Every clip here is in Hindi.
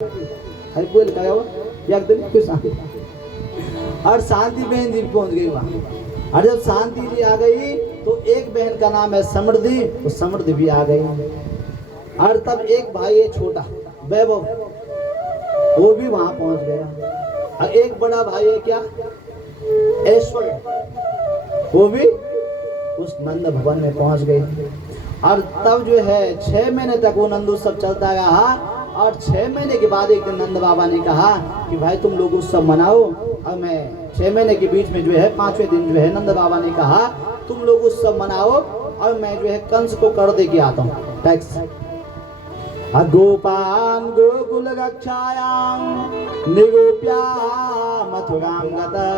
हर कोई लगाया हुआ एक दिन फिर शांति। और शांति बहन जी पहुंच गई वहां। और जब शांति जी आ गई तो एक बहन का नाम है समृद्धि, तो समृद्धि भी आ गई। और तब एक भाई है छोटा वैभव, वो भी वहां पहुंच गया। और एक बड़ा भाई है क्या ऐश्वर्य, वो भी उस नंद भवन में पहुंच गई। और तब जो है 6 महीने तक वो नंद उत्सव चलता रहा। और 6 महीने के बाद एक दिन नंद बाबा ने कहा कि भाई तुम लोग उत्सव मनाओ। और मैं 6 महीने के बीच में जो है 5वें दिन जो है नंद बाबा ने कहा तुम लोग उत्सव मनाओ और मैं जो है कंस को कर दे के आता हूँ टैक्स। गोपान गोकुल गच्छायां निरूप्या मथुरां गता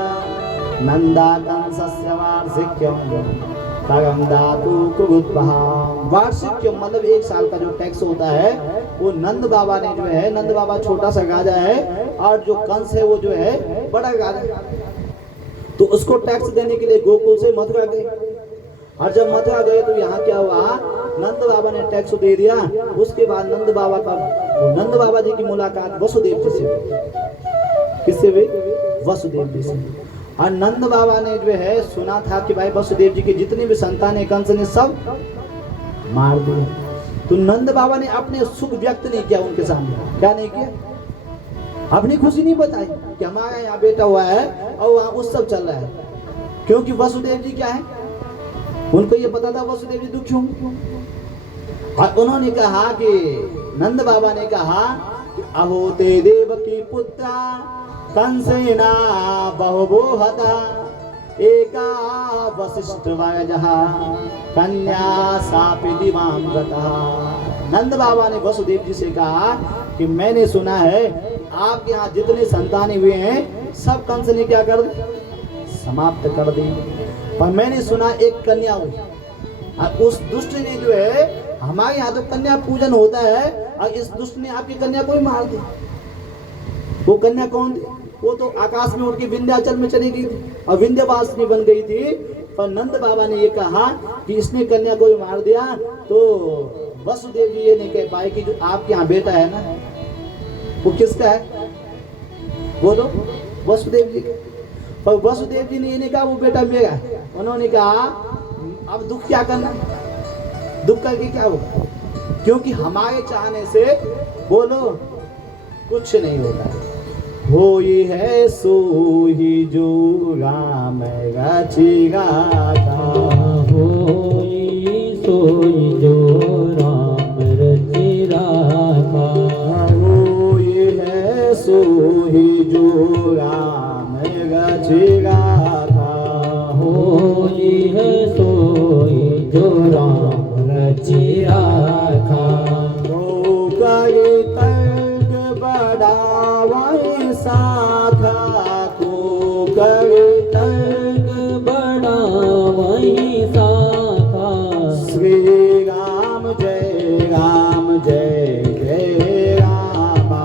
नंदा कंसस्य वार्षिक्यं परम दातु कुरुद्भा। वार्षिक्यम मतलब 1 साल का जो टैक्स होता है वो नंद बाबा ने जो है, नंद बाबा छोटा सा राजा है और जो कंस है वो जो है बड़ा राजा, तो उसको टैक्स देने के लिए गोकुल से मथुरा गए। और जब मथुरा गए तो यहाँ क्या हुआ, नंद बाबा ने टैक्स दे दिया। उसके बाद नंद बाबा जी की मुलाकात वसुदेव जी से। किससे हुई? वसुदेव जी से। और नंद बाबा ने जो है सुना था कि भाई वसुदेव जी की जितनी भी संतान है कंस ने सब मार दिए। तो नंद बाबा ने अपने सुख व्यक्त नहीं किया उनके सामने। क्या नहीं किया? अपनी खुशी नहीं बताई कि हमारा यहाँ बेटा हुआ है और वहाँ उत्सव चल रहा है। क्योंकि वसुदेव जी क्या है, उनको ये पता था वसुदेव जी दुखी होंगे। और उन्होंने कहा कि नंद बाबा ने कहा कि अहो ते देव की पुत्रा कंसेना बहुबो हता एका वशिष्ठ वयजहा कन्या सापि दिवां गता। नंद बाबा ने वसुदेव जी से कहा कि मैंने सुना है आपके यहाँ जितने संतानें हुए हैं सब कंस ने क्या कर दी, समाप्त कर दी। पर मैंने सुना एक कन्या हुई और उस दुष्ट ने जो है, हमारे यहाँ तो कन्या पूजन होता है और इस दुष्ट ने आपकी कन्या को ही मार दी। वो कन्या कौन थी? वो तो आकाश में उड़ के विंध्याचल में चली गई थी और विंध्यवासिनी बन गई थी। पर नंद बाबा ने ये कहा कि इसने कन्या को ही मार दिया। तो वसुदेव जी ये नहीं कह पाए कि जो आपके यहाँ बेटा है ना वो किसका है, बोलो वसुदेव जी का। पर वसुदेव जी ने ये नहीं कहा वो बेटा मेरा है। उन्होंने कहा अब दुख क्या करना, दुख करके क्या होगा, क्योंकि हमारे चाहने से बोलो कुछ नहीं होता है। होई है सोही जो राम रचिगा था, होई सोई जो राम रचिगा था, होई है सोही जो राम रचिगा था, होई है सोई जो राम रचिगा था। तो करे तर्क बढ़ावाई साधा, को करे तर्क बड़ा वही साथा। श्री राम जय राम जय जय रामा,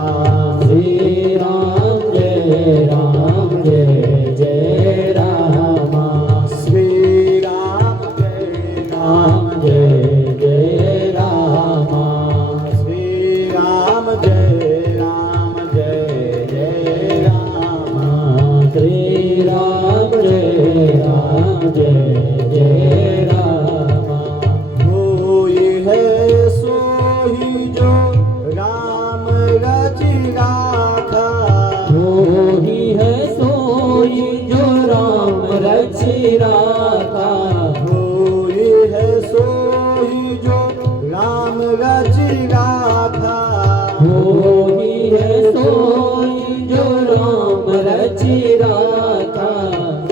श्री राम जय राम जय जय रामा, श्री राम जय राम राम जय जय रामा, श्री राम जय जय रामा, श्री राम जय राम जय जय रामा। होई है सोही जो राम रचिगा था, होई है सोई जो राम रचि राखा, होई है सोही जो राम रचिगा था, होई है सोई जो राम रचि राखा।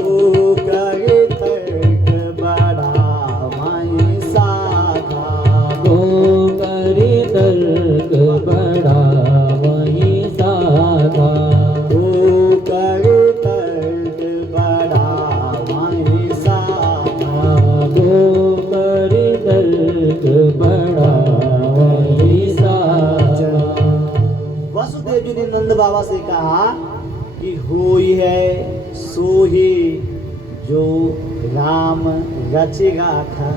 ओ करे तर्क बढ़ावाई साधा, गो करि तर्क बड़ा वही साधा, ओ करे तर्क बढ़ावाई साधा, गो करि तर्क बड़ा वही साधा। वसुदेव जी ने नंद बाबा से कहा कि होई है सोही जो राम रचेगा था।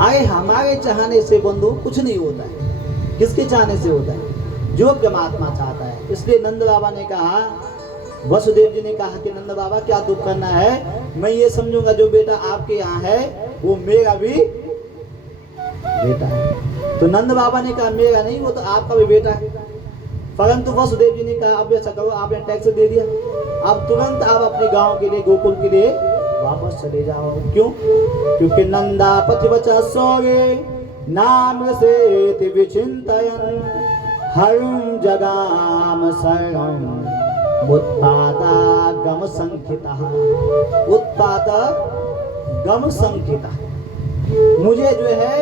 आगे हमारे चाहने से बंधु कुछ नहीं होता है। किसके चाहने से होता है? जो परमात्मा चाहता है। इसलिए नंद बाबा ने कहा, वसुदेव जी ने कहा कि नंद बाबा क्या दुख करना है, मैं ये समझूंगा जो बेटा आपके यहाँ है वो मेरा भी बेटा है। तो नंद बाबा ने कहा मेरा नहीं, वो तो आपका भी बेटा है। परंतु वसुदेव जी ने कहा अब ऐसा करो, आपने टैक्स दे दिया, अब तुरंत आप अपने गांव के लिए, गोकुल के लिए वापस चले जाओ। क्यों? क्योंकि नंदा पतिवचा सोगे नाम से विचिंतयन हरुं जगाम शरणं उत्पाता गम संकिता। उत्पाता गम संकिता, मुझे जो है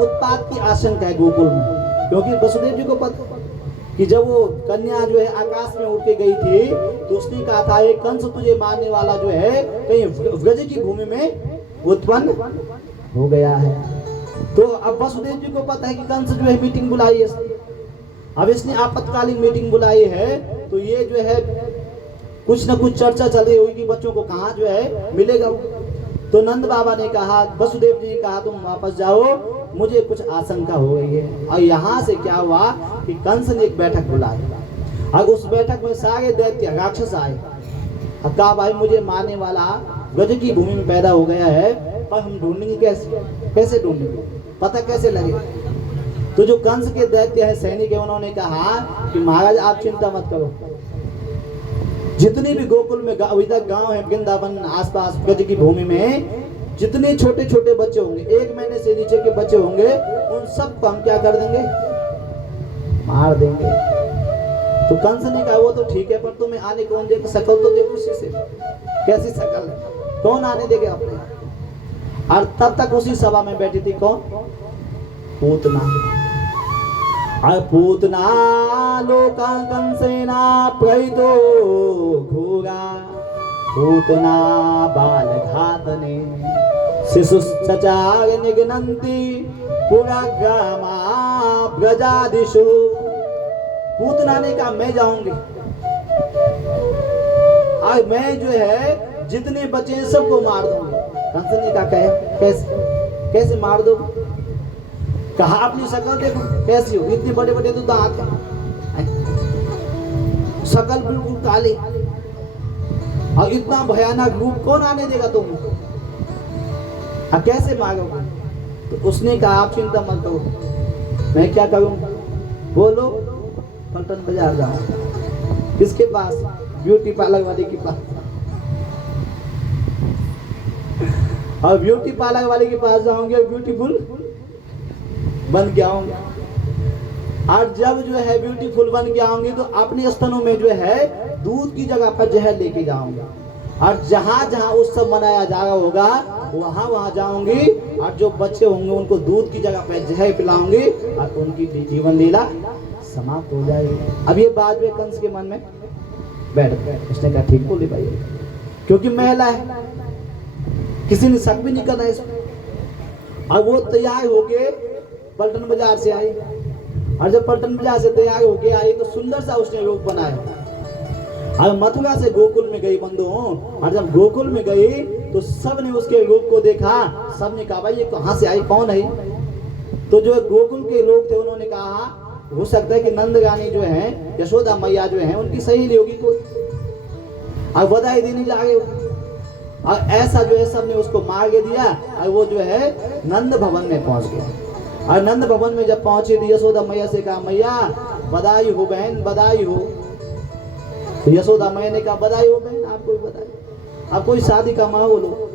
उत्पात की आशंका है गोकुल में। क्योंकि वसुदेव जी को पता कि जब वो कन्या जो है आकाश में उड़ के गई थी तो उसने कहा था एक कंस तुझे मारने वाला जो है कहीं व्रज की भूमि में उत्पन्न हो गया है। तो अब वसुदेव जी को पता है कि कंस जो है मीटिंग बुलाई है, अब इसने आपातकालीन मीटिंग बुलाई है, तो ये जो है कुछ न कुछ चर्चा चल रही होगी कि बच्चों को कहाँ जो है मिलेगा। तो नंद बाबा ने कहा, वसुदेव जी ने कहा तुम वापस जाओ, मुझे कुछ आशंका हो गई है। और यहाँ से क्या हुआ कि कंस ने एक बैठक बुलाई, और उस बैठक में सारे दैत्य राक्षस आए। अब कहा भाई मुझे मारने वाला व्रज की भूमि में पैदा हो गया है, पर हम ढूंढेंगे कैसे, कैसे ढूंढेंगे, पता कैसे लगे। तो जो कंस के दैत्य है, सैनिक है, उन्होंने कहा कि महाराज आप चिंता मत करो, जितनी भी गोकुल में अभी तक गांव है, वृंदावन आसपास व्रज की भूमि में जितने छोटे छोटे बच्चे होंगे, 1 महीने से नीचे के बच्चे होंगे, उन सबको हम क्या कर देंगे, मार देंगे। तो कंस ने कहा वो तो ठीक है, पर तुम्हें आने कौन देगा, शकल तो देखो उसी से, कैसी शकल है, कौन आने देगा अपने। और तब तक उसी सभा में बैठी थी कौन, पूतना। और पूतना लोका कंसेना प्रहितो घोरा, पूतना बाल घातने शिशुश्चचार निघ्नन्ति पुराग्रामा ब्रजादिषु। पूतना ने कहा मैं जाऊंगी, और मैं जो है जितने बच्चे हैं सबको मार दूंगी। कंस ने कहा कैसे, कैसे मार दो? कहा अपनी शक्ल देखो कैसी हो, इतने बड़े बड़े तो दांत हैं, शक्ल बिल्कुल काली, और इतना भयानक रूप कौन आने देगा तुम, कैसे मारोगे? तो उसने कहा आप चिंता मत करो, मैं क्या करूं, बोलो। पलटन बाजार जाओ, किसके पास, ब्यूटी पार्लर वाले के पास, और ब्यूटी पार्लर वाले के पास जाओगे, ब्यूटीफुल बन के आऊंगे। और जब जो है ब्यूटीफुल बन के आऊंगी तो अपने स्तनों में जो है दूध की जगह पर जहर लेके जाऊंगा, और जहां जहां उत्सव मनाया जा रहा होगा वहां वहां जाऊंगी, और जो बच्चे होंगे उनको दूध की जगह पर जहर पिलाऊंगी, और उनकी जीवन लीला समाप्त हो जाएगी। अब ये बात में कंस के मन में बैठ गया, उसने कहा ठीक बोली भाई, क्योंकि महिला है, किसी ने शक भी नहीं करना इसमें। और वो तैयार होके पलटन बाजार से आई, और जब पलटन बाजार से तैयार होके आई तो सुंदर सा उसने रूप बनाया, और मथुरा से गोकुल में गई बंधुओं। और जब गोकुल में गई तो सब ने उसके रूप को देखा, सब ने कहा भाई ये कहाँ से आई, कौन है? तो जो गोकुल के लोग थे उन्होंने कहा हो सकता है कि नंद रानी जो है, यशोदा मैया जो है, उनकी सहेली होगी कोई, और बधाई देने जा रहे होगी। और ऐसा जो है सब ने उसको मार के दिया, और वो जो है नंद भवन में पहुंच गया। और नंद भवन में जब पहुंची तो यशोदा मैया से कहा मैया बधाई हो बहन, बधाई हो। तो यशोदा मैया ने कहा बधाई हो बहन, आपको भी बधाई, अब कोई शादी का माहौल हो,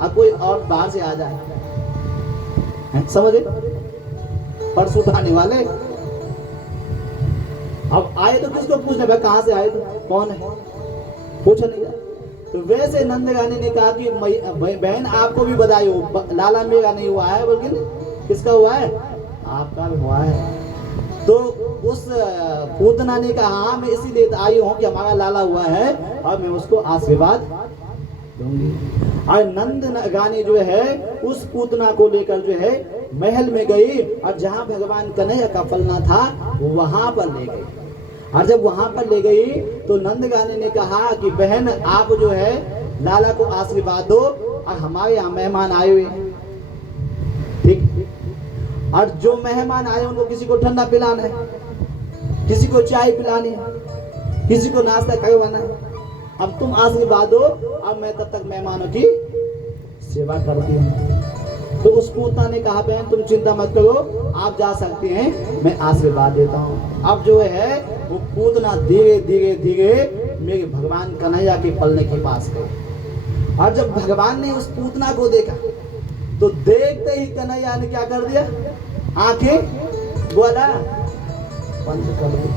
अब कोई और बाहर से आ जाए, समझे, परसों आने वाले, अब आए तो किसको पूछने, भाई कहाँ से आए तो कौन है, पूछा नहीं जाए। तो वैसे नंद रानी ने कहा कि बहन आपको भी बधाई हो, लाला मेरा नहीं हुआ है बल्कि किसका हुआ है, आपका भी हुआ है। तो उस पूतना ने कहा हाँ मैं इसीलिए आई हूँ कि हमारा लाला हुआ है और मैं उसको आशीर्वाद दूंगी। और नंद रानी जो है उस पूतना को लेकर जो है महल में गई, और जहाँ भगवान कन्हैया का फलना था वहां पर ले गई। और जब वहां पर ले गई तो नंद रानी ने कहा कि बहन आप जो है लाला को आशीर्वाद दो, और हमारे यहाँ मेहमान आए हुए, ठीक, और जो मेहमान आए उनको किसी को ठंडा पिलाना है, किसी को चाय पिलानी है, किसी को नाश्ता करवाना है। अब तुम आशीर्वाद दो, अब मैं तब तक मेहमानों की सेवा करती हूँ। तो उस पूतना ने कहा बहन तुम चिंता मत करो, आप जा सकते हैं, मैं आशीर्वाद देता हूँ। अब जो है वो पूतना धीरे धीरे धीरे मेरे भगवान कन्हैया के पलने के पास गए। और जब भगवान ने उस पूतना को देखा तो देखते ही कन्हैया ने क्या कर दिया, आंखें बोला बंद कर दी।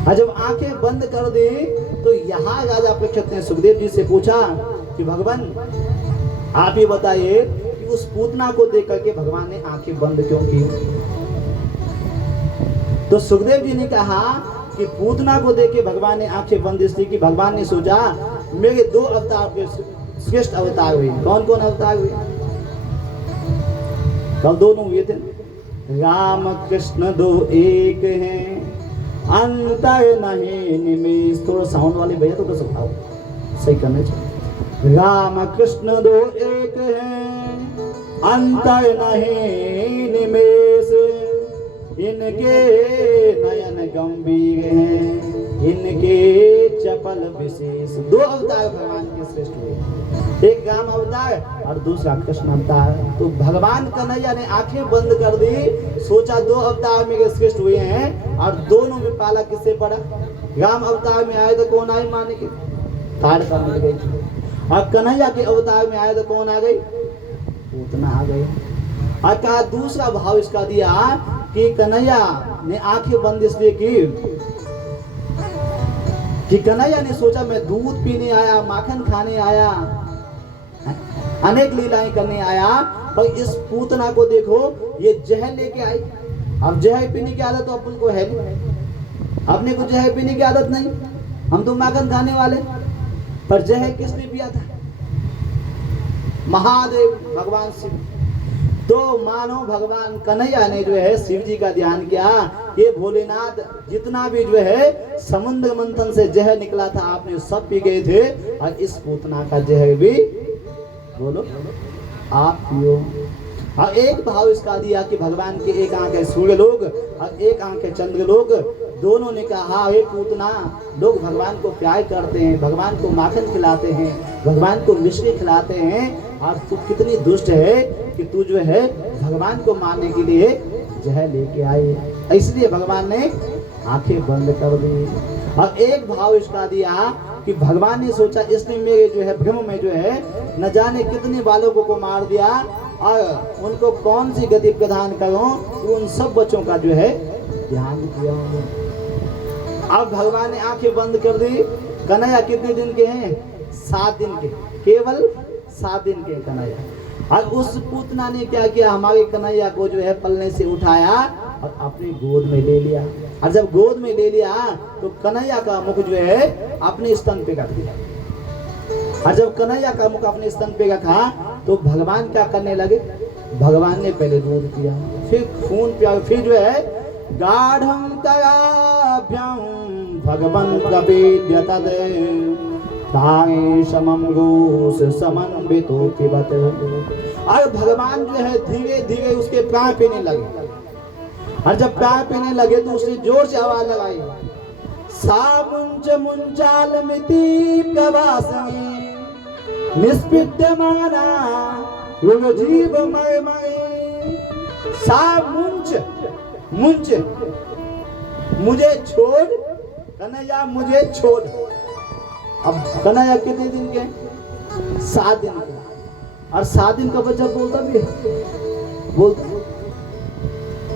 और जब आंखें बंद कर दी तो यहाँ राजा परीक्षित ने सुखदेव जी से पूछा कि भगवान आप ही बताइए कि उस पूतना को देख करके भगवान ने आंखें बंद क्यों की। तो सुखदेव जी ने कहा कि पूतना को देख के भगवान ने आंखें बंद इसलिए कि भगवान ने सोचा मेरे दो अवतार के श्रेष्ठ अवतार हुए। कौन कौन अवतार हुए? कल दोनों हुए थे, राम कृष्ण दो एक हैं, अंतर नहीं निमेष। थोड़ा साउंड वाले भैया तो कर सकता हो, सही करने चाहिए। राम कृष्ण दो एक हैं, अंतर नहीं निमेष, इनके नयन गंभीर हैं, इनके चपल विशेष। दो अवतार भगवान के श्रेष्ठ हुए, एक राम अवतार और दूसरा कृष्ण अवतार। तो भगवान कन्हैया ने आंखें बंद कर दी, सोचा दो अवतार मेरे श्रेष्ठ हुए हैं, और दोनों में पाला किससे पड़ा? राम अवतार में आए तो कौन आए माने के ताड़ का मिल गई, और कन्हैया के अवतार में आए तो कौन आ गई? पूतना आ गई। और कहा दूसरा भाव इसका दिया कि कन्हैया ने आंखें बंद इसलिए की कि कन्हैया ने सोचा मैं दूध पीने आया, माखन खाने आया, अनेक लीलाएं करने आया, पर इस पूतना को देखो ये जहर लेके आई। अब जहर पीने की आदत तो अपन को है नहीं, अपने को जहर पीने की आदत नहीं, हम तो माखन खाने वाले। पर जहर किसने पिया था? महादेव भगवान शिव। तो मानो भगवान कन्हैया ने जो है शिव जी का ध्यान किया, ये भोलेनाथ जितना भी जो है समुद्र मंथन से जहर निकला था आपने सब पी गए थे, और इस पूतना का जहर भी बोलो आप पियो। और एक भाव इसका दिया कि भगवान के एक आंख है सूर्य लोग और एक आंख है चंद्र लोग। दोनों ने कहा हे पूतना, लोग भगवान को प्यार करते हैं, भगवान को माखन खिलाते हैं, भगवान को मिश्री खिलाते हैं, और तू कितनी दुष्ट है कि तू जो है भगवान को मारने के लिए जहर लेके आई। इसलिए भगवान ने आंखें बंद कर दी। और एक भाव इसका दिया कि भगवान ने सोचा इसने मेरे जो है भ्रम में जो है न जाने कितने बालकों को मार दिया, और उनको कौन सी गति प्रदान करूं, उन सब बच्चों का जो है ध्यान किया। अब भगवान ने आंखें बंद कर दी। कन्हैया कितने दिन के हैं? 7 दिन के, केवल 7 दिन के कन्हैया। और उस पूतना ने क्या किया, हमारे कन्हैया को जो है पलने से उठाया और अपनी गोद में ले लिया। और जब गोद में ले लिया तो कन्हैया का मुख जो है अपने स्तन पे रख दिया। और जब कन्हैया का मुख अपने स्तन पे रखा तो भगवान क्या करने लगे? भगवान ने पहले दूध पिया, फिर खून पिया, फिर जो है गाढ़ं तयाभ्यां भगवन् प्रपेद्यतद ताये समं गोस समन्वितो पिबत। और भगवान जो है धीरे धीरे उसके प्राण पीने लगे। और जब प्राण पीने लगे तो उसने जोर से आवाज लगाई, सा मुंच मुंचालमिति प्रवासमी निष्पिद्यमाना रुगजीव मयमयी। सा मुंच मुंच, मुझे छोड़ कन्हैया, मुझे छोड़। अब कन्हैया कितने दिन के? 7 दिन के। और 7 दिन का बच्चा बोलता भी है, बोलता।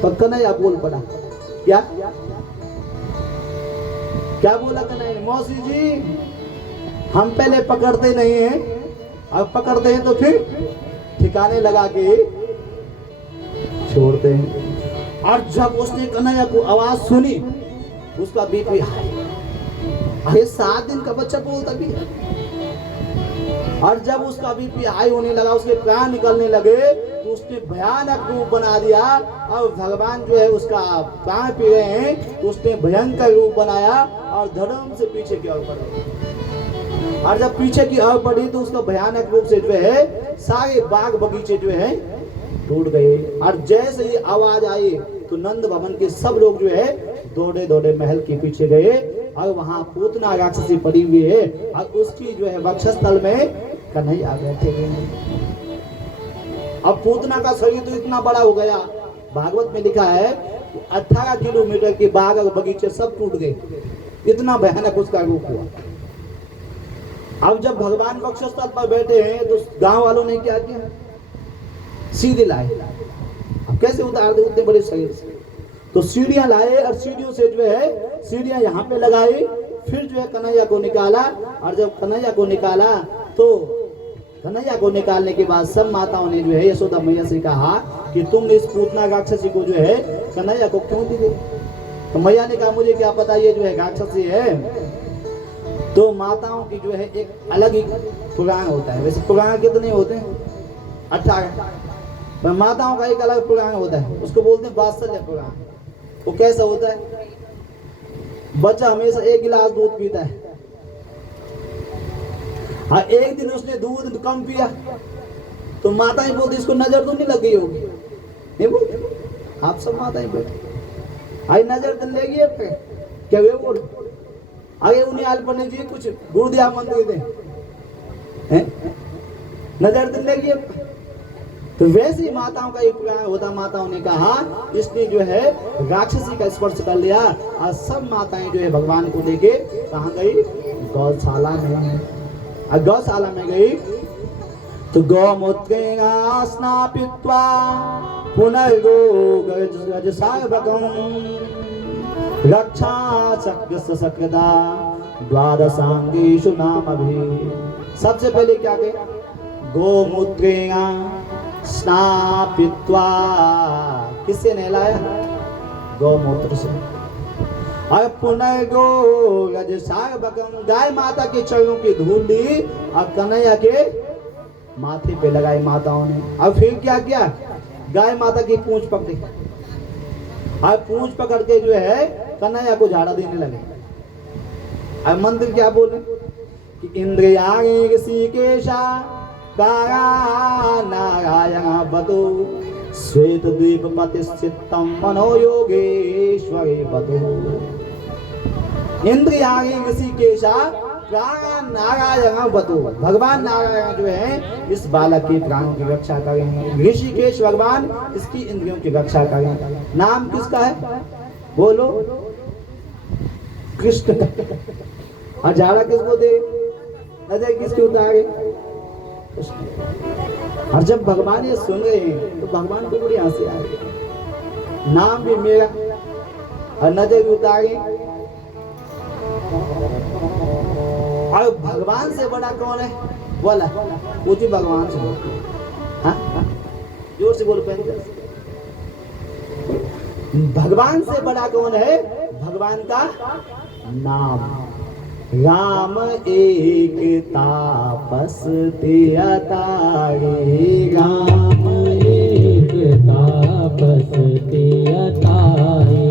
पर कन्हैया बोल पड़ा। क्या क्या बोला कन्हैया? मौसी जी हम पहले पकड़ते नहीं हैं, अब पकड़ते हैं तो फिर ठिकाने लगा के छोड़ते हैं। और जब उसने कन्हैया को आवाज सुनी उसका बीपी हाई। अरे 7 दिन का बच्चा बोलता भी है। और जब उसका बीपी हाई होने लगा, उसके प्राण निकलने लगे, तो उसने भयानक रूप बना दिया। और भगवान जो है उसका प्राण पी रहे हैं तो उसने भयंकर रूप बनाया और धड़म से पीछे की ओर बढ़ा। और जब पीछे की ओर बढ़ी तो उसका भयानक रूप से जो है सारे बाग बगीचे जो है टूट गए। और जैसे ही आवाज आई तो नंद भवन के सब लोग जो है दौड़े दौड़े महल के पीछे गए और वहां पूतना राक्षसी पड़ी हुई है और उसकी जो है वक्षस्थल में कन्हैया बैठे हुए। अब पूतना का शरीर तो इतना बड़ा हो गया, भागवत में लिखा है 18 किलोमीटर के बाग और बगीचे सब टूट गए, इतना भयानक उसका रूप हुआ। अब जब भगवान वक्षस्थल पर बैठे हैं तो गांव वालों ने क्या किया, सीधे लाए। अब कैसे उतार दे इतने बड़े शरीर से, तो सीढ़ियां लाए और सीढ़ियों से जो है सीढ़ियां यहाँ पे लगाई, फिर जो है कन्हैया को निकाला। और जब कन्हैया को निकाला तो कन्हैया को निकालने के बाद सब माताओं ने जो है यशोदा मैया से कहा कि तुमने इस पूतना राक्षसी को जो है कन्हैया को क्यों दी? तो मैया ने कहा मुझे क्या पता ये जो है राक्षसी है। तो माताओं की जो है एक अलग ही पुराण होता है। वैसे पुराण कितने होते हैं? 18। पर माताओं का एक अलग पुराण होता है, उसको बोलते हैं वात्सल्य पुराण। वो कैसा होता है? बच्चा हमेशा 1 गिलास दूध पीता है, हाँ एक दिन उसने दूध कम पिया तो माताएं बोलती इसको नजर तो नहीं लग गई होगी, नहीं बोलते? आप सब माताएं बैठे आई नजर तो लगी है क्या वे बोल आगे उन्हें आल पढ़ने जी कुछ गुरुदिया मंदिर दे हैं नजर तो लगी है। तो वैसे ही माताओं का एक प्यार होता, माताओं ने कहा इसने जो है राक्षसी का स्पर्श कर लिया और सब माताएं जो है भगवान को लेके कहाँ गई? गौशाला में। और गौशाला में गई तो गौमूत्रेण स्नापित्वा पुनर्गो गजसार्वकं रक्षा चक्रस्य सक्दा द्वादशांगेषु नामभिः। सबसे पहले क्या किया? गोमूत्रेण स्नापित्वा, किससे नहलाया? गौमूत्र से। और पुनर्गो गजसार्वकं, गाय माता के चरणों की धूल ली और कन्हैया के माथे पे लगाई माताओं ने। और फिर क्या किया? गाय माता की पूंछ पकड़ी और पूंछ पकड़ के जो है कन्हैया को झाड़ा देने लगे। और मंत्र क्या बोले कि इंद्रियाणि ऋषिकेशा काया नारायण बतो श्वेत द्वीप पतिश्चित्तम मनो योगेश्वरे बतो। इंद्रियाणि ऋषिकेशा काया नारायण बतो, भगवान नारायण जो है इस बालक के प्राणों की रक्षा करेंगे। ऋषिकेश भगवान इसकी इंद्रियों की रक्षा करेंगे। नाम किसका है? बोलो कृष्ण। और झाड़ा किसको दे? नजर किसके उतारे? और जब भगवान ये सुन रहे हैं तो भगवान को बड़ी हंसी आ रही। नाम भी मेरा और नजर भी उतारे। और भगवान से बड़ा कौन है? बोला पूछी भगवान से। हाँ जोर से बोल पाएंगे। भगवान से बड़ा कौन है? भगवान का नाम। राम एक तापस तियतारे, राम एक तापस तियतारे,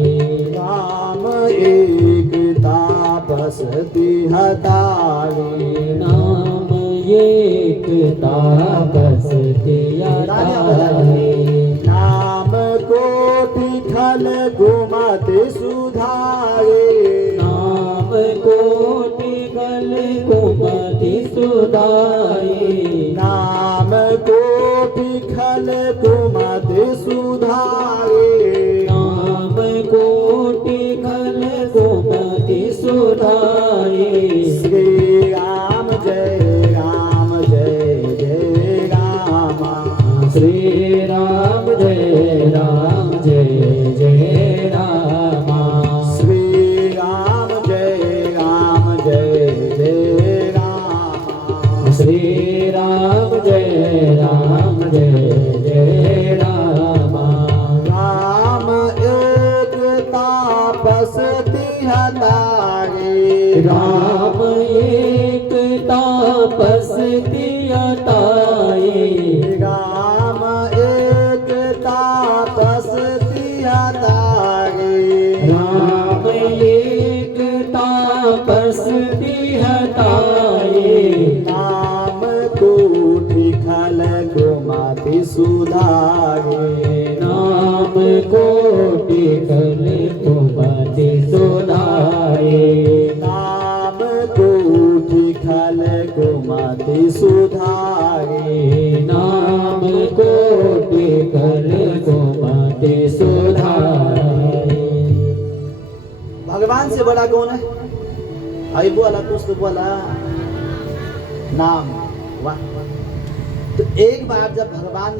राम एक तापस तियतारे, नाम एक तापस तियतारे, नाम कोटि खल घुमते सुधारे, नाम कोटि खल घुमते सुधारे, नाम कोटि खल घुमते सुधारे, नाम कोटि खल घुमते सुधारे। श्री राम जय राम जय जय राम, श्री राम जय राम जय जय राम, श्री राम जय राम जय जय राम, श्री राम जय राम जय जय राम। राम एक तापस तिहतारे, राम एक तापस तियतारे, राम एक तापस तिहतारे, राम एक तापस तिहतारे, नाम कोटि खल घुमते सुधारे, नाम कोटि सुधारे, नाम कोटि कर को बाटे सुधारे। भगवान से बड़ा कौन है? आई बोला कुछ तो बोला नाम। वाह। तो एक बार जब भगवान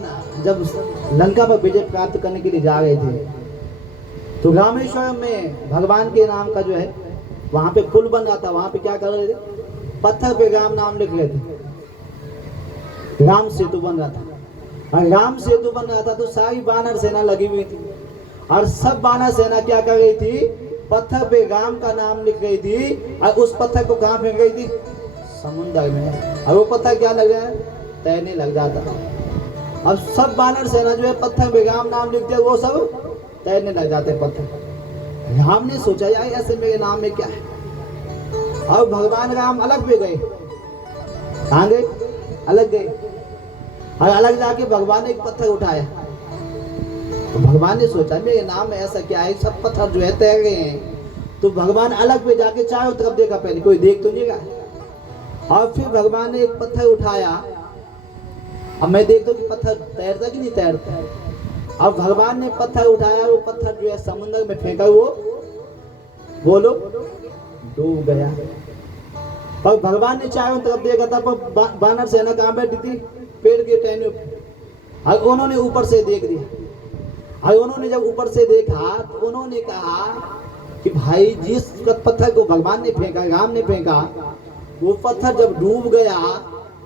जब लंका पर विजय प्राप्त करने के लिए जा रहे थे, तो रामेश्वरम में भगवान के नाम का जो है वहां पे पुल बन रहा था। वहां पे क्या कर रहे थे? पत्थर पे राम नाम लिख रहे थे। राम सेतु बन रहा था, और राम सेतु बन रहा था तो सारी वानर सेना लगी हुई थी, और सब वानर सेना क्या कर रही थी? पत्थर पे राम का नाम लिख रही थी, और उस पत्थर को कहाँ फेंक गई थी? समुद्र में। और वो पत्थर क्या लग रहा है? तैरने लग जाता। अब सब वानर सेना जो है पत्थर पे राम नाम लिखते, वो सब तैरने लग जाते पत्थर। राम ने सोचा यार ऐसे मेरे नाम में क्या है? और भगवान राम अलग पे गए। कहाँ गए? अलग गए। और अलग जाके भगवान ने एक पत्थर उठाया। तो भगवान ने सोचा मेरे नाम में ऐसा क्या है? सब पत्थर जो है तैर गए हैं। तो भगवान अलग पे जाके चारों तरफ देखा, पहले कोई देख तो नहीं रहा। और फिर भगवान ने एक पत्थर उठाया। अब मैं देखता हूँ कि पत्थर तैरता कि नहीं तैरता। अब भगवान ने पत्थर उठाया, वो पत्थर जो है समुद्र में फेंका, वो बोलो डूब गया। और भगवान ने चारों तरफ देखा था, पर वानर सेना कहाँ बैठी थी? पेड़ के टहनी पे। और उन्होंने ऊपर से देख दिया। और उन्होंने जब ऊपर से देखा तो उन्होंने कहा कि भाई जिस पत्थर को भगवान ने फेंका, राम ने फेंका, वो पत्थर जब डूब गया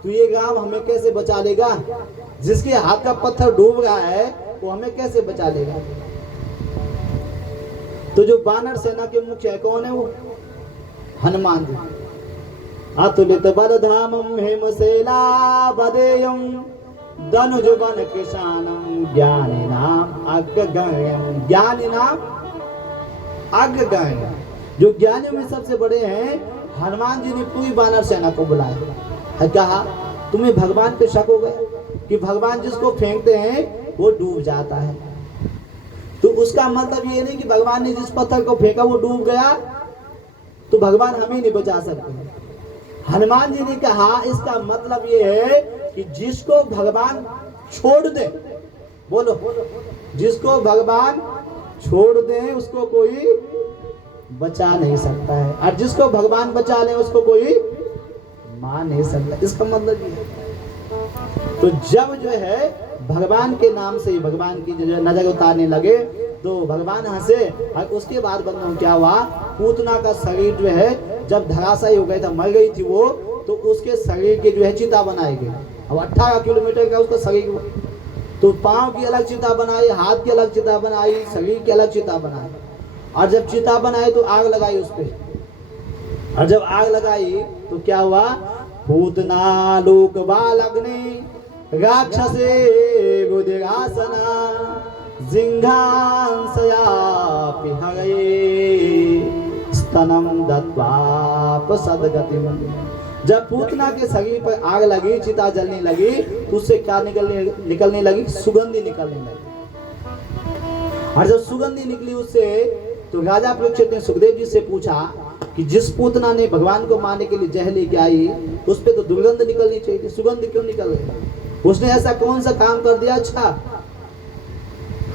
तो ये राम हमें कैसे बचा लेगा? जिसके हाथ का पत्थर डूब रहा है वो हमें कैसे बचा लेगा? तो जो वानर सेना के मुख्य है कौन है? वो हनुमान जी। अतुलित बलधामं हेमशैला बदेयं धनुज वन कृशानम ज्ञानिनाम अग्रगण्यम। ज्ञानिनाम अग्रगण्य, जो ज्ञानियों में सबसे बड़े हैं। हनुमान जी ने पूरी वानर सेना को बुलाया और कहा तुम्हें भगवान पे शक हो गया कि भगवान जिसको फेंकते हैं वो डूब जाता है। तो उसका मतलब ये नहीं कि भगवान ने जिस पत्थर को फेंका वो डूब गया तो भगवान हमें नहीं बचा सकते। हनुमान जी ने कहा इसका मतलब ये है कि जिसको भगवान छोड़ दे, बोलो, जिसको भगवान छोड़ दे उसको कोई बचा नहीं सकता है, और जिसको भगवान बचा ले उसको कोई मार नहीं सकता। इसका मतलब ये है। तो जब जो है भगवान के नाम से ही भगवान की जो नजर उतारने लगे तो भगवान हंसे। और उसके बाद बंधु क्या हुआ? पूतना का शरीर जो है जब धराशायी हो गया था, मर गई थी वो, तो उसके शरीर के जो है चिता बनाई गई। अब 18 किलोमीटर का उसका शरीर, तो पांव की अलग चिता बनाई, हाथ की अलग चिता बनाई, शरीर की अलग चिता बनाई। और जब चिता बनाई तो आग लगाई उस पर। और जब आग लगाई तो क्या हुआ? पूतना लोक बालग्नि राक्षसे रुधिरासना जिंघांसयापि हरे स्तनम दत्वा प्रसदगतिम। जब पूतना के शरीर पर आग लगी, चिता जलने लगी, तो उससे क्या निकलने लगी? सुगंधी निकलने लगी। और जब सुगंधी निकली उससे तो राजा परीक्षित ने सुखदेव जी से पूछा कि जिस पूतना ने भगवान को मारने के लिए जहर लेके आई उस पे तो दुर्गंध निकलनी चाहिए थी, सुगंध क्यों निकल गई? उसने ऐसा कौन सा काम कर दिया? अच्छा,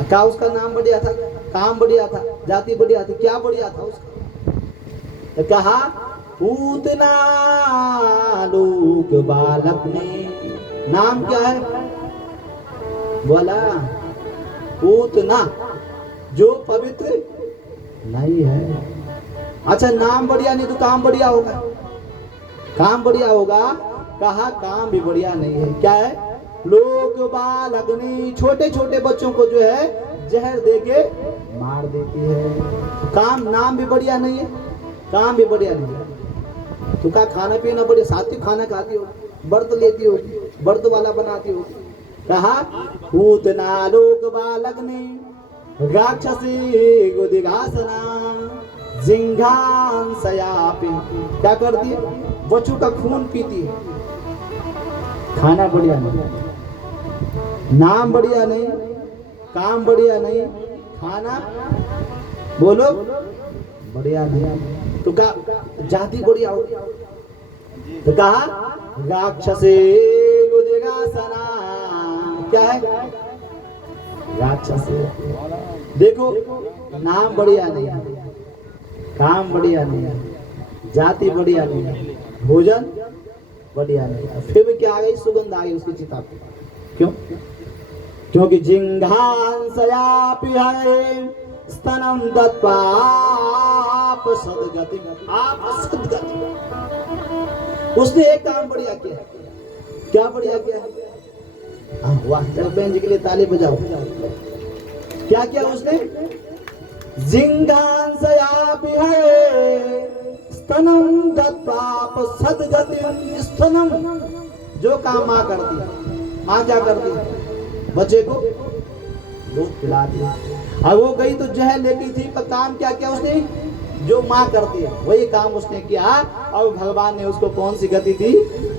क्या उसका नाम बढ़िया था, काम बढ़िया था, जाति बढ़िया थी, क्या बढ़िया था उसका? तो कहा पूतना लोक बालक ने, नाम क्या है? बोला पूतना, जो पवित्र नहीं है। अच्छा, नाम बढ़िया नहीं तो काम बढ़िया होगा? काम बढ़िया होगा? कहा काम भी बढ़िया नहीं है। क्या है? लोक बालक ने, छोटे छोटे बच्चों को जो है जहर देके मार देती है। काम, नाम भी बढ़िया नहीं है, काम भी बढ़िया नहीं है। तो क्या खाना पीना बढ़िया, सात्विक खाना खाती हो, व्रत लेती हो, व्रत वाला बनाती हो। कहा पूतना लोक बालक ने राक्षसी गुदिघासना जिंघांसयापि। क्या करती है? बच्चों का खून पीती है। खाना बढ़िया नहीं, नाम बढ़िया नहीं, काम बढ़िया नहीं, खाना बोलो बढ़िया नहीं, तो क्या जाति बढ़िया होगी? तो कहा राक्षसे रुधिरासना, क्या है राक्षसे। देखो नाम बढ़िया नहीं है, काम बढ़िया नहीं है, जाति बढ़िया नहीं है, भोजन बढ़िया नहीं है, फिर भी क्या आ गई, सुगंध आ गई उसकी चिता पे। क्यों? क्योंकि जिंघांसयापि हरे स्तनम दत्वा आप सद्गति, आप सद्गति। उसने एक काम बढ़िया किया। क्या बढ़िया किया? वाह, चलो बहन जी के लिए ताली बजाओ। क्या किया उसने? जिंघांसयापि हरे स्तनम दत्वाप सद्गति। स्तनम, जो काम माँ करती है, माँ क्या करती है? बच्चे को दूध पिला दिया। अब वो गई तो जहर लेती थी, पर काम क्या किया उसने? जो माँ करती है वही काम उसने किया। और भगवान ने उसको कौन सी गति दी?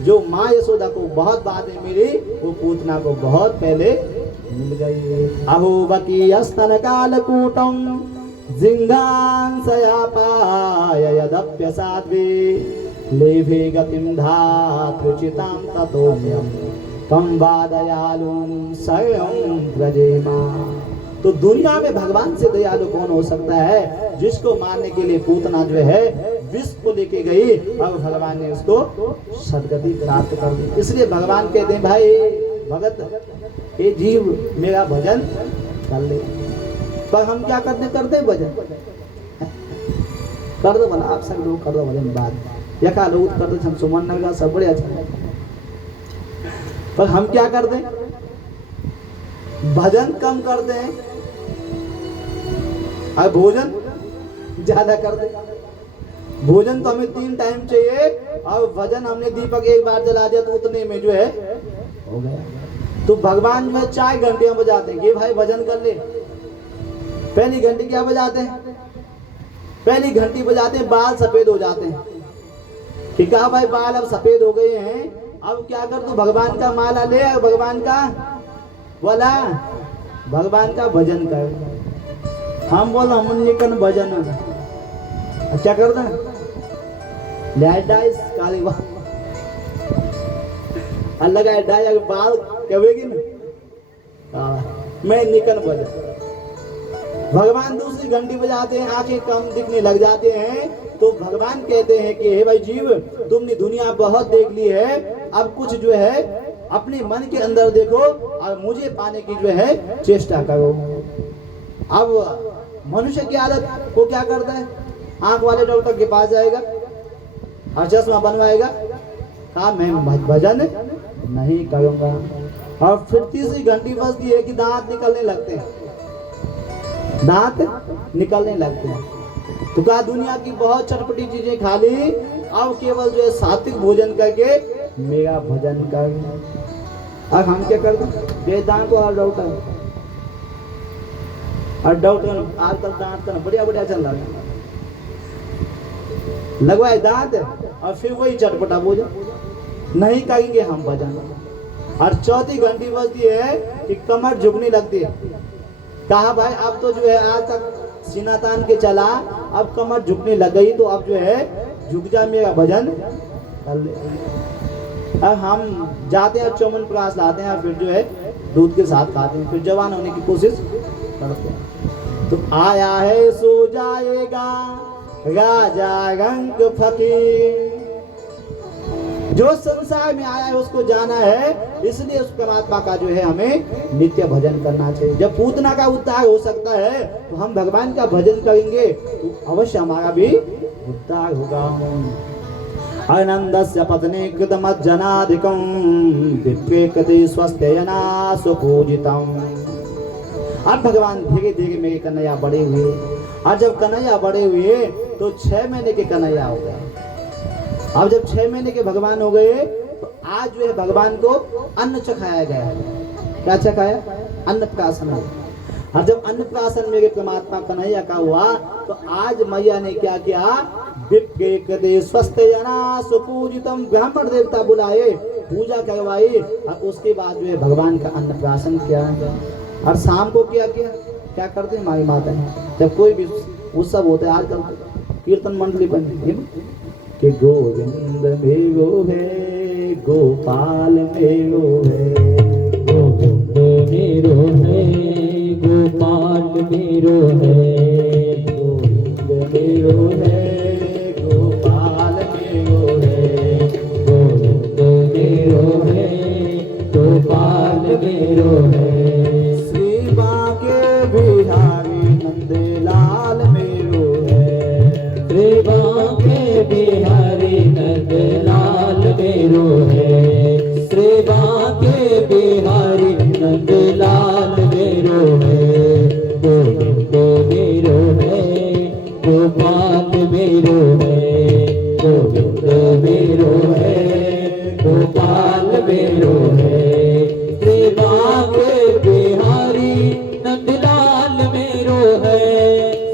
जो माँ यशोदा को बहुत बाद में मिली, वो पूतना को बहुत पहले मिल गई। अहो बकी स्तन कालकूटम जिंघांसयापाय यदप्यसाद्वे लेभे गतिं धातृचितां ततोऽन्यं तम वादयालुं स्वयं व्रजेमा। तो दुनिया में भगवान से दयालु कौन हो सकता है? जिसको मारने के लिए पूतना जो है विष को लेके गई, और भगवान ने उसको सद्गति प्राप्त कर दी। इसलिए भगवान कहते हैं, भाई भगत ये जीव मेरा भजन कर ले। पर हम क्या करते हैं भजन? कर दो भला, आप सब लोग कर दो भजन, बात यका लोग कर दो, हम सुमन नगर सब बड़े अच्छा। पर हम क्या करते हैं? भजन कम करते हैं और भोजन ज्यादा करते हैं। भोजन तो हमें 3 टाइम चाहिए, और भजन हमने दीपक एक बार जला दिया तो उतने में जो है हो गया। तो भगवान जो है 4 घंटियां बजाते हैं कि भाई भजन कर ले। पहली घंटी क्या बजाते हैं? पहली घंटी बजाते हैं, बाल सफेद हो जाते हैं कि कहा भाई बाल अब सफेद हो गए हैं, अब क्या कर? तू भगवान का माला ले, भगवान का बोला, भगवान का भजन कर। हम बोलो हम निकन भजन अच्छा कर दे काली अलग है बाल कहेगी ना, मैं निकन भजन। भगवान दूसरी घंटी बजाते हैं, आंखें कम दिखने लग जाते हैं, तो भगवान कहते हैं कि हे भाई जीव, तुमने दुनिया बहुत देख ली है, अब कुछ जो है अपने मन के अंदर देखो और मुझे पाने की जो है चेष्टा करो। अब मनुष्य की आदत को क्या करता है? आंख वाले डॉक्टर के पास जाएगा और चश्मा बनवाएगा, कहा मैं भजन नहीं करूंगा। और फिर तीसरी घंटी बजती है कि दांत निकलने लगते हैं, दांत निकलने लगते हैं। तो कहा दुनिया की बहुत चटपटी चीजें खा ली, अब केवल जो है सात्विक भोजन करके मेरा भजन कर। अब हम क्या करते? वेदांत को और डॉक्टर आजकल दांत का बढ़िया बढ़िया चल रहा है, लगवाए दांत और फिर वही चटपटा भोजन नहीं करेंगे हम भजन। और चौथी घंटी बजती है कि कमर झुकने लगती है। कहा भाई अब तो जो है आज तक सीना तान के चला, अब कमर झुकने लग गई, तो अब जो है झुक जा, मेरा भजन कर ले। अब हम जाते हैं चौमन प्रास लाते हैं, फिर जो है दूध के साथ खाते हैं, फिर जवान होने की कोशिश करते हैं। तो आया है सो जाएगा राजा रंग फकीर, जो संसार में आया है उसको जाना है, इसलिए उस परमात्मा का जो है हमें नित्य भजन करना चाहिए। जब पूतना का उद्धार हो सकता है तो हम भगवान का भजन करेंगे तो अवश्य हमारा भी उद्धार होगा। आनंदस्य पत्नी कृतमज्जनाधिकं विप्रेकते स्वस्त्ययना सुपूजितम्। अब भगवान धीरे धीरे मेरे कन्हैया बड़े हुए, और जब कन्हैया बड़े हुए तो 6 महीने के कन्हैया हो गए। अब जब 6 महीने के भगवान हो गए तो आज जो है भगवान को अन्न चखाया गया। क्या चखाया? अन्न प्राशन हो। और जब अन्न प्राशन मेरे परमात्मा कन्हैया का हुआ तो आज मैया ने क्या किया? विप्रेकते स्वस्त्ययना सुपूजितम्, ब्राह्मण देवता बुलाए, पूजा करवाई, और उसके बाद जो है भगवान का अन्न प्राशन किया। और शाम को क्या करते हैं हमारी माता है, जब कोई भी उत्सव होता है, आजकल कीर्तन मंडली बन कि गोविंद मेरो है गोपाल मेरो है, गोविंद मेरो है गोपाल मेरो है, गोविंद मेरो है गोपाल मेरो है, गोविंद मेरो है गोपाल मेरो है, श्री बांके बिहारी नंदलाल मेरो है, श्री बांके बिहारी नंदलाल मेरो है, श्री बांके बिहारी नंदलाल मेरो है, गोविंद मेरो है गोपाल मेरो है, गोविंद मेरो है गोपाल मेरो है, श्री बांके बिहारी नंदलाल मेरो है,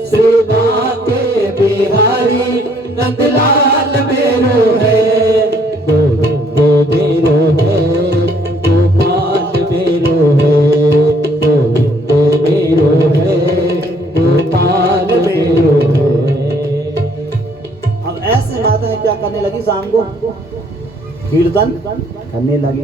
श्री बांके बिहारी नंदलाल मेरो है, गोविंद मेरो है गोपाल मेरो है, गोविंद मेरो है गोपाल मेरो है। अब ऐसे माताएं क्या करने लगी शाम को कीर्तन करने लगी।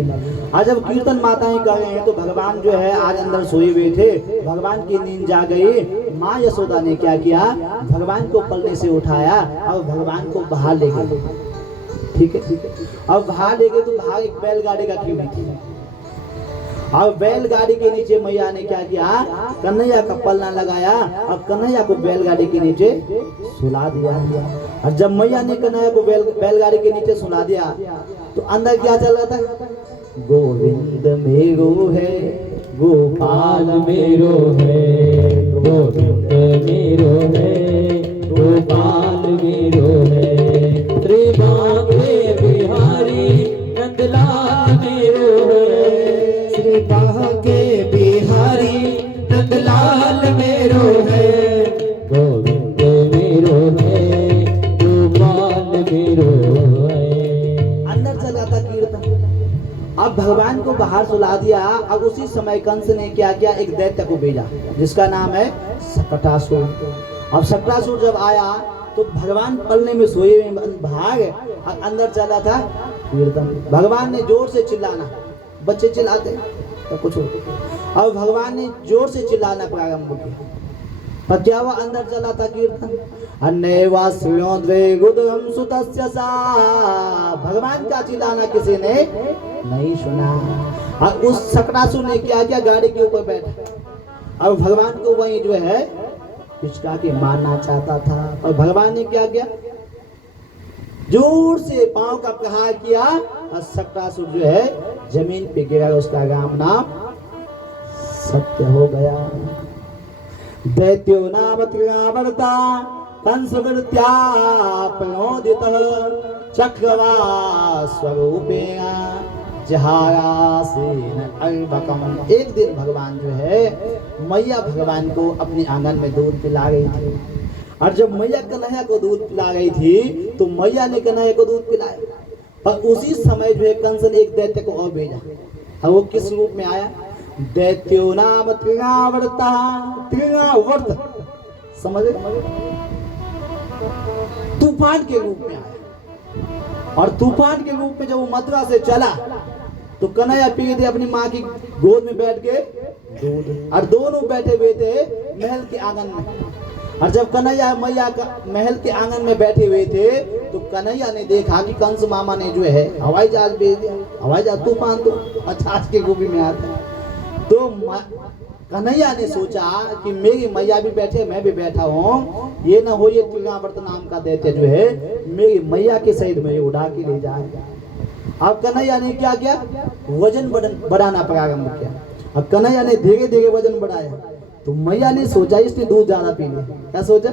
आज जब कीर्तन माताएं कर रहे हैं तो भगवान जो है आज अंदर सोए हुए थे, भगवान की नींद जा गई। माँ यशोदा ने क्या किया, भगवान को पलने से उठाया और भगवान को बाहर ले गए। ठीक है, अब बाहर ले गए तो बाहर एक बैलगाड़ी का खिड़की थी। अब बैलगाड़ी के नीचे मैया ने क्या किया, कन्हैया का पलना लगाया और कन्हैया को बैलगाड़ी के नीचे सुला दिया। और जब मैया ने कन्हैया को बैलगाड़ी के नीचे सुला दिया तो अंदर क्या चल रहा था, गोविंद मेरो है गोपाल मेरो है, गोविंद मेरो है गोपाल मेरो है, श्री बांके बिहारी नंदलाल मेरो है, श्री बांके बिहारी नंदलाल मेरो है, गोविंद मेरो है गोपाल मेरो है। अंदर चला था कीर्तन। अब भगवान को बाहर सुला दिया। अब उसी समय कंस ने क्या किया, एक दैत्य को भेजा जिसका नाम है शकटासुर। अब शकटासुर जब आया तो भगवान पलने में सोए हुए भाग अंदर चला था कीर्तन। भगवान ने जोर से चिल्लाना, बच्चे चिल्लाते तो कुछ होता। अब भगवान ने जोर से चिल्लाना प्रारंभ किया। पर क्या हुआ, अंदर चला था कीर्तन। अन्यवास्यो द्वे गुदम सुतस्य सा, भगवान का चिल्लाना किसी ने नहीं सुना। और उस शकटासुर ने क्या किया, गाड़ी के ऊपर बैठा। अब भगवान को वही जो है पिचका के मारना चाहता था। और भगवान ने क्या किया, जोर से पांव का प्रहार किया और शकटासुर जो है जमीन पे गिरा। उसका राम नाम सत्य हो गया। दैत्यो नाम त्रियावर्ता कंसवृत्या प्रणोदितः चक्रवास्वरूपेण जहारासेन अर्भकम्। एक दिन भगवान जो है मैया भगवान को अपने आंगन में दूध पिला रही थी। और जब मैया कन्हैया को दूध पिला रही थी तो मैया ने कन्हैया को दूध पिलाया। और उसी समय जो है कंस ने एक दैत्य को और भेजा। और वो किस रूप में आया, दैत्यो नाम त्रियावर्ता, त्रियावर्त समझे, तूफान के रूप में आया। और तूफान के रूप में जब वो मथुरा से चला तो कन्हैया पी थे अपनी माँ की गोद में बैठ के दूध। और दोनों बैठे हुए थे महल के आंगन में। और जब कन्हैया मैया का महल के आंगन में बैठे हुए थे तो कन्हैया ने देखा कि कंस मामा ने जो है हवाई जहाज भेज दिया। हवाई जहाज तूफान तो जहाज के रूप में आता है। तो कन्हैया ने सोचा कि मेरी मैया भी बैठे, मैं भी बैठा हूँ, ये ना हो ये त्रियावर्त नाम का दैत्य जो है मेरी मैया के सहित मुझे उड़ा के ले जाएगा। अब कन्हैया ने क्या किया, वजन बढ़ाना प्रारंभ किया। अब कन्हैया ने धीरे धीरे वजन बढ़ाया तो मैया ने सोचा इसने दूध ज्यादा पी लिया। क्या सोचा,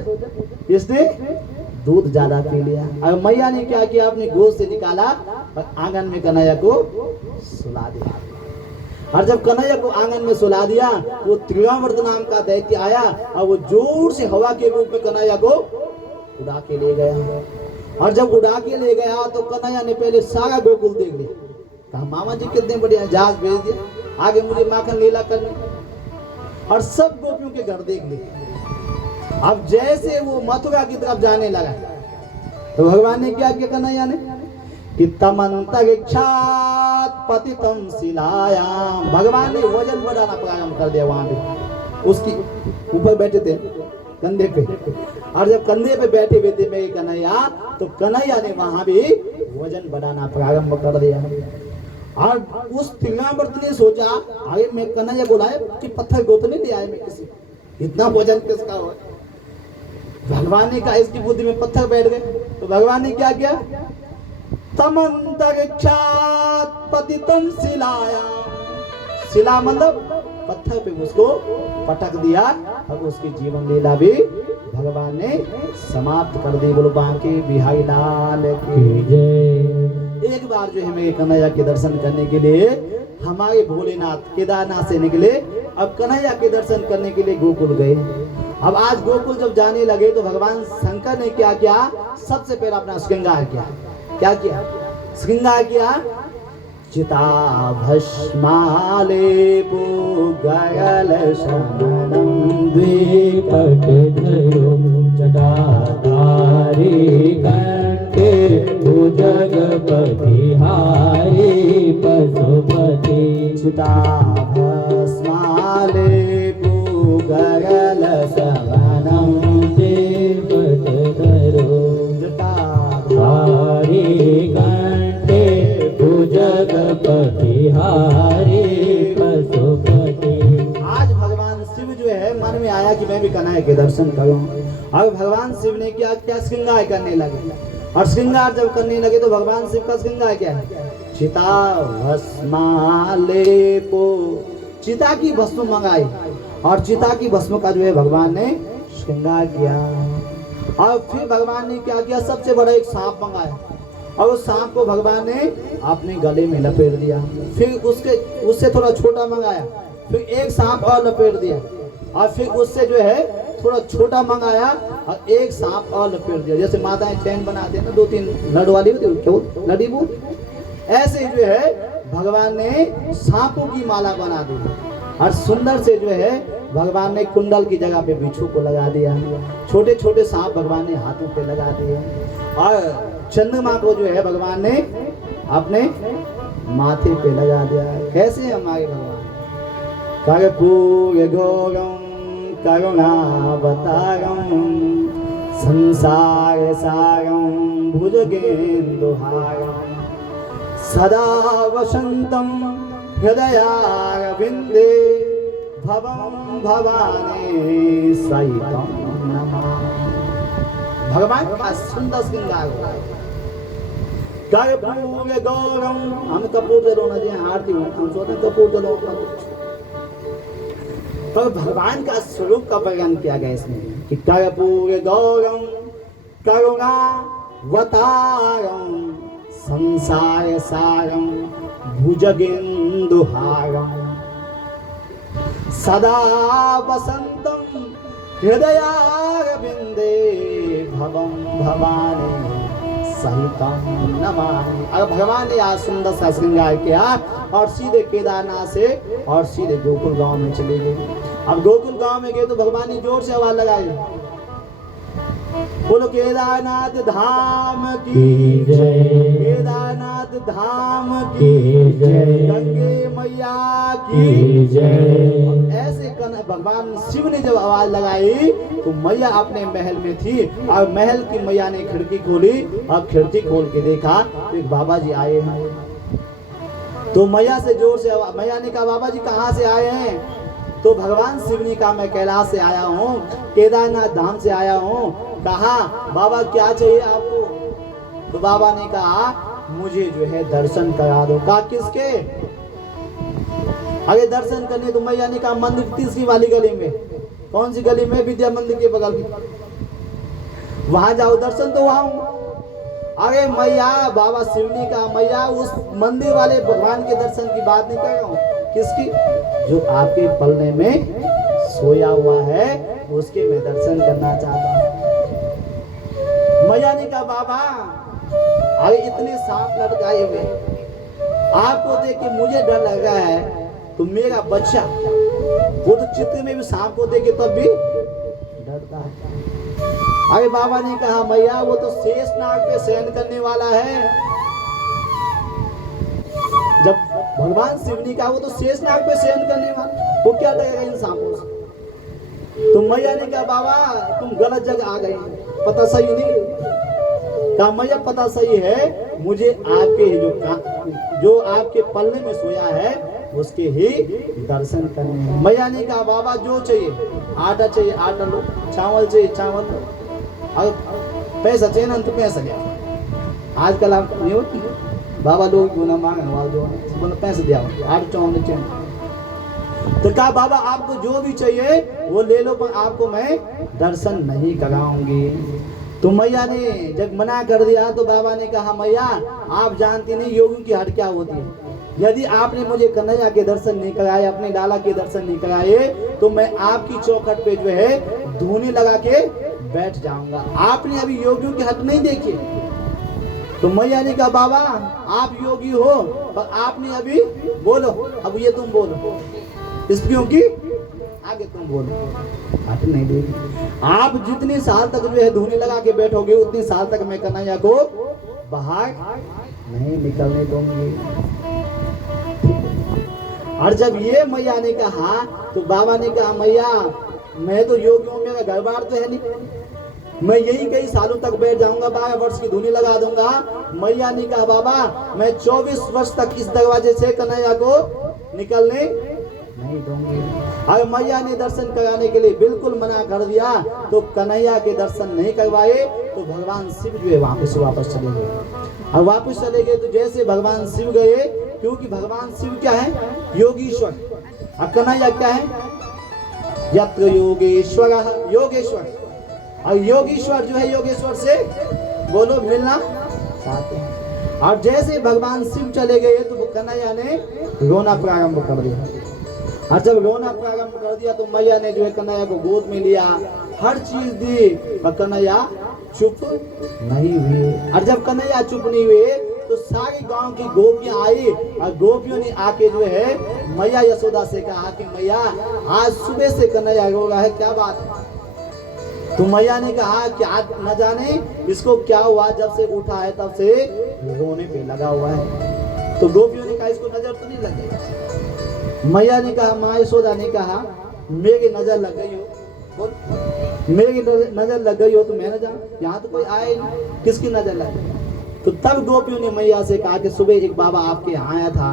इसने दूध ज्यादा पी लिया। अब मैया ने क्या किया, अपनी गोद से निकाला और आंगन में कन्हैया को सुला दिया। और जब कन्हैया को आंगन में सुला दिया वो त्रियावर्त नाम का दैत्य आया और वो जोर से हवा के रूप में कन्हैया को उड़ा के ले गया। और जब उड़ा के ले गया तो कन्हैया ने पहले सारा गोकुल देख लिया। कहा मामा जी कितने बढ़िया, जहाज भेज दिया, आगे मुझे माखन लीला करनी। और सब गोपियों के घर देख लिए। अब जैसे वो मथुरा की तरफ जाने लगा तो भगवान ने क्या क्या कन्हैया ने कि तमंतरिक्षात पतितम शिलायाम, भगवान ने वजन बढ़ाना प्रारंभ कर दिया। वहां पे उसकी ऊपर बैठे थे कंधे पे, और जब कंधे पे बैठे हुए थे मेरे कन्हैया, तो कन्हैया ने वहां भी वजन बढ़ाना प्रारंभ कर दिया। और उस तिगावर्त ने सोचा, अरे मैं कन्हैया बुलाए कि पत्थर गोतने ले आए, मैं किसी इतना वजन किसका हो। भगवान ने कहा इसकी बुद्धि में पत्थर बैठ गए। तो भगवान ने क्या किया, तमंतरिक्षात पतितम शिलायाम, शिला मतलब पत्थर पे उसको पटक दिया, और उसकी जीवन लीला भी भगवान ने समाप्त कर दी। बोलो बांके बिहारी लाल की जय। एक बार जो है मेरे कन्हैया के दर्शन करने के लिए हमारे भोलेनाथ केदारनाथ से निकले, अब कन्हैया के दर्शन करने के लिए गोकुल गए। अब आज गोकुल जब जाने लगे तो भगवान शंकर ने क्या किया, सबसे पहले अपना श्रृंगार किया। क्या किया, श्रृंगार किया, चिता भस्मालेपो गयल शमनम द्विपट धरो जटाधारी कंठे भुजगपति हारी पशुपति। चिता भस्मालेपो गयल शमनम द्विपट धरो जटाधारी कंठे भुजगपति हारी पशुपति। आज भगवान शिव जो है मन में आया कि मैं भी कन्हैया के दर्शन करूं। अब भगवान शिव ने क्या क्या श्रृंगार करने लगे, और श्रृंगार जब करने लगे तो भगवान शिव का श्रृंगार क्या है, चिता भस्मालेपो, चिता की भस्म मंगाई, और चिता की भस्म का जो है भगवान ने श्रृंगार किया। और फिर भगवान ने क्या किया, सबसे बड़ा एक सांप मंगाया, और उस सांप को भगवान ने अपने गले में लपेट दिया। फिर उससे थोड़ा छोटा मंगाया, फिर एक सांप और लपेट दिया, और फिर उससे जो है थोड़ा छोटा मंगाया और एक सांप और लपेट दिया। जैसे माताएं चैन बनाते हैं ना, 2-3 नड वाली होती है, क्यों लड़ी वो, ऐसे जो है भगवान ने सांपों की माला बना दी, और सुंदर से जो है भगवान ने कुंडल की जगह पे बिच्छू को लगा दिया। छोटे छोटे सांप भगवान ने हाथों पे लगा दिए, और चंद्रमा को जो है भगवान ने अपने माथे पे लगा दिया। कैसे हमारे भगवान, कर्पूर गौरम करुणावतारम संसार सारम भुजगेन्दुहारम सदा वसंतम हृदयारविंदे भवम भवानी सहितम नमामि। भगवान का सुंदर श्रृंगार हुआ। कर्पूर गौरम, हम कपूर जलाना जी आरती में हम सोचते कपूर जलाओ, पर भगवान का स्वरूप का वर्णन किया गया इसमें कि कर्पूर गौरम करुणावतारम संसार सारम भुजगेन्दुहारम सदा वसंतम हृदयारविंदे भवम भवानी सहितम नमामि। अगर भगवान ने आज सुंदर सा श्रृंगार किया और सीधे केदारनाथ से और सीधे गोकुल गांव में चले गए। अब गोकुल गांव में गए तो भगवान ने जोर से आवाज लगाई, बोलो केदारनाथ धाम की जय, केदारनाथ धाम की जय, गंगे मैया की जय। ऐसे भगवान शिव ने जब आवाज लगाई तो मैया अपने महल में थी, और महल की मैया ने खिड़की खोली, और खिड़की खोल के देखा तो एक बाबा जी आए हैं। तो मैया से जोर से मैया ने कहा, बाबा जी कहाँ से आए हैं? तो भगवान शिव ने कहा, मैं कैलाश से आया हूँ, केदारनाथ धाम से आया हूँ। कहा बाबा क्या चाहिए आपको? तो बाबा ने कहा मुझे जो है दर्शन करा दो। कहा किसके? आगे दर्शन करने। तो मैया ने कहा मंदिर तीसरी वाली गली में। कौन सी गली में? विद्या मंदिर के बगल में, वहां जाओ दर्शन तो वहां। अरे मैया, बाबा शिव ने कहा मैया उस मंदिर वाले भगवान के दर्शन की बात नहीं कर रहा हूँ। किसकी? जो आपके पलने में सोया हुआ है उसके मैं दर्शन करना चाहता हूँ। मैया ने कहा बाबा अरे इतने सांप लटकाए हुए, आपको देख के मुझे डर लग रहा है, तो मेरा बच्चा वो तो चित्र में भी सांप को देखे तब भी डरता है। अरे बाबा ने कहा मैया वो तो शेष नाग पे शयन करने वाला है। जब भगवान शिव ने कहा वो तो शेष नाग पे शयन करने वाला, वो क्या लगेगा इन सांपों से। तो मैया ने कहा बाबा तुम गलत जगह आ गई, पता सही नहीं। कहा मैया पता सही है, मुझे आपके जो आपके पल्ले में सोया है उसके ही दर्शन करने हैं। मैया ने कहा बाबा जो चाहिए, आटा चाहिए आटा लो, चावल चाहिए चावल लो, अब पैसा चाहिए ना तो पैसा लिया। आजकल आप नहीं होती बाबा लोग गुना मांगने वाले जो बोलो पैसे दिया आटा चावल चाहिए। तो कहा बाबा आपको जो भी चाहिए वो ले लो, पर आपको मैं दर्शन नहीं कराऊंगी। तो मैया ने जब मना कर दिया तो बाबा ने कहा मैया आप जानती नहीं योगी की हट क्या होती है। यदि आपने मुझे कन्हैया के दर्शन नहीं कराए, अपने लाला के दर्शन नहीं कराए, तो मैं आपकी चौखट पे जो है धूनी लगा के बैठ जाऊंगा। आपने अभी योगियों की हट नहीं देखी। तो मैया ने कहा बाबा आप योगी हो, पर आपने अभी बोलो, अब ये तुम बोलो इस क्योंकि आगे तुम बोलो। हट नहीं देगी। आप जितने साल तक जो है धूनी लगा के बैठोगे उतने साल तक मैं कन्हैया को बाहर नहीं निकलने दूंगी। और जब ये मैया ने कहा तो बाबा ने कहा मैया मैं तो योगी हूँ, मेरा घर बार तो है नहीं, मैं यही कई सालों तक बैठ जाऊंगा, 12 वर्ष की धूनी लगा दूंगा। मैया ने कहा बाबा मैं 24 वर्ष तक इस दरवाजे से कन्हैया को निकलने नहीं दूंगी। अगर मैया ने दर्शन कराने के लिए बिल्कुल मना कर दिया तो कन्हैया के दर्शन नहीं करवाए तो भगवान शिव जो है वहां से वापस चले गए। और वापस चले गए तो जैसे भगवान शिव गए, क्योंकि भगवान शिव क्या है योगीश्वर, और कन्हैया क्या है यत्र योगेश्वर योगेश्वर, और योगीश्वर जो है योगेश्वर से बोलो मिलना चाहते हैं। और जैसे भगवान शिव चले गए तो कन्हैया ने रोना प्रारंभ कर दिया। और जब रोना प्रारंभ कर दिया तो मैया ने जो है कन्हैया को गोद में लिया, हर चीज दी, और कन्हैया चुप नहीं हुए। और जब कन्हैया चुप नहीं हुए तो सारी गांव की गोपियां आई, और गोपियों ने आके जो है मैया यशोदा से कहा कि मैया आज सुबह से कन्हैया रो रहा है, क्या बात है। तो मैया ने कहा कि आज न जाने इसको क्या हुआ, जब से उठा है तब से रोने पे लगा हुआ है। तो गोपियों ने कहा इसको नजर तो नहीं लगे। मैया ने कहा माँ यशोदा ने कहा मेरी नजर लग गई हो, बोल मेरी नजर लग गई हो तो मैं न जाऊं, यहाँ तो कोई आए नहीं, किसकी नजर लग गई। तो तब गोपियों ने मैया से कहा कि सुबह एक बाबा आपके यहाँ आया था,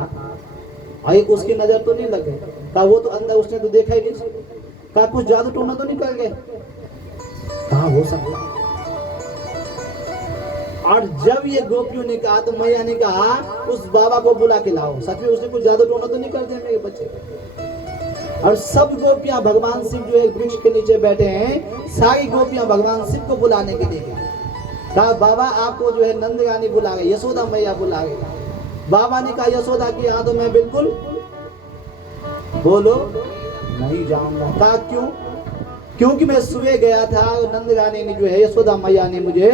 अरे उसकी नजर तो नहीं लग गई। कहा वो तो अंदर उसने तो देखा ही नहीं। कहा कुछ जादू टोना तो नहीं कर गए। कहा हो सकता। और जब ये गोपियों ने कहा तो मैया ने कहा उस बाबा को बुला के लाओ, सच में उसने कुछ जादू टोना तो नहीं कर दिया मेरे बच्चे। और सब गोपियां भगवान शिव जो एक वृक्ष के नीचे बैठे हैं, सारी गोपियां भगवान शिव को बुलाने के लिए गई। कहा बाबा आपको जो है नंद रानी बुला गई, यशोदा मैया बुला गई। बाबा ने कहा यशोदा की यहाँ तो मैं बिल्कुल बोलो नहीं जाऊंगा। कहा क्यों। क्योंकि मैं सुबह गया था और नंद रानी ने जो है यशोदा मैया ने मुझे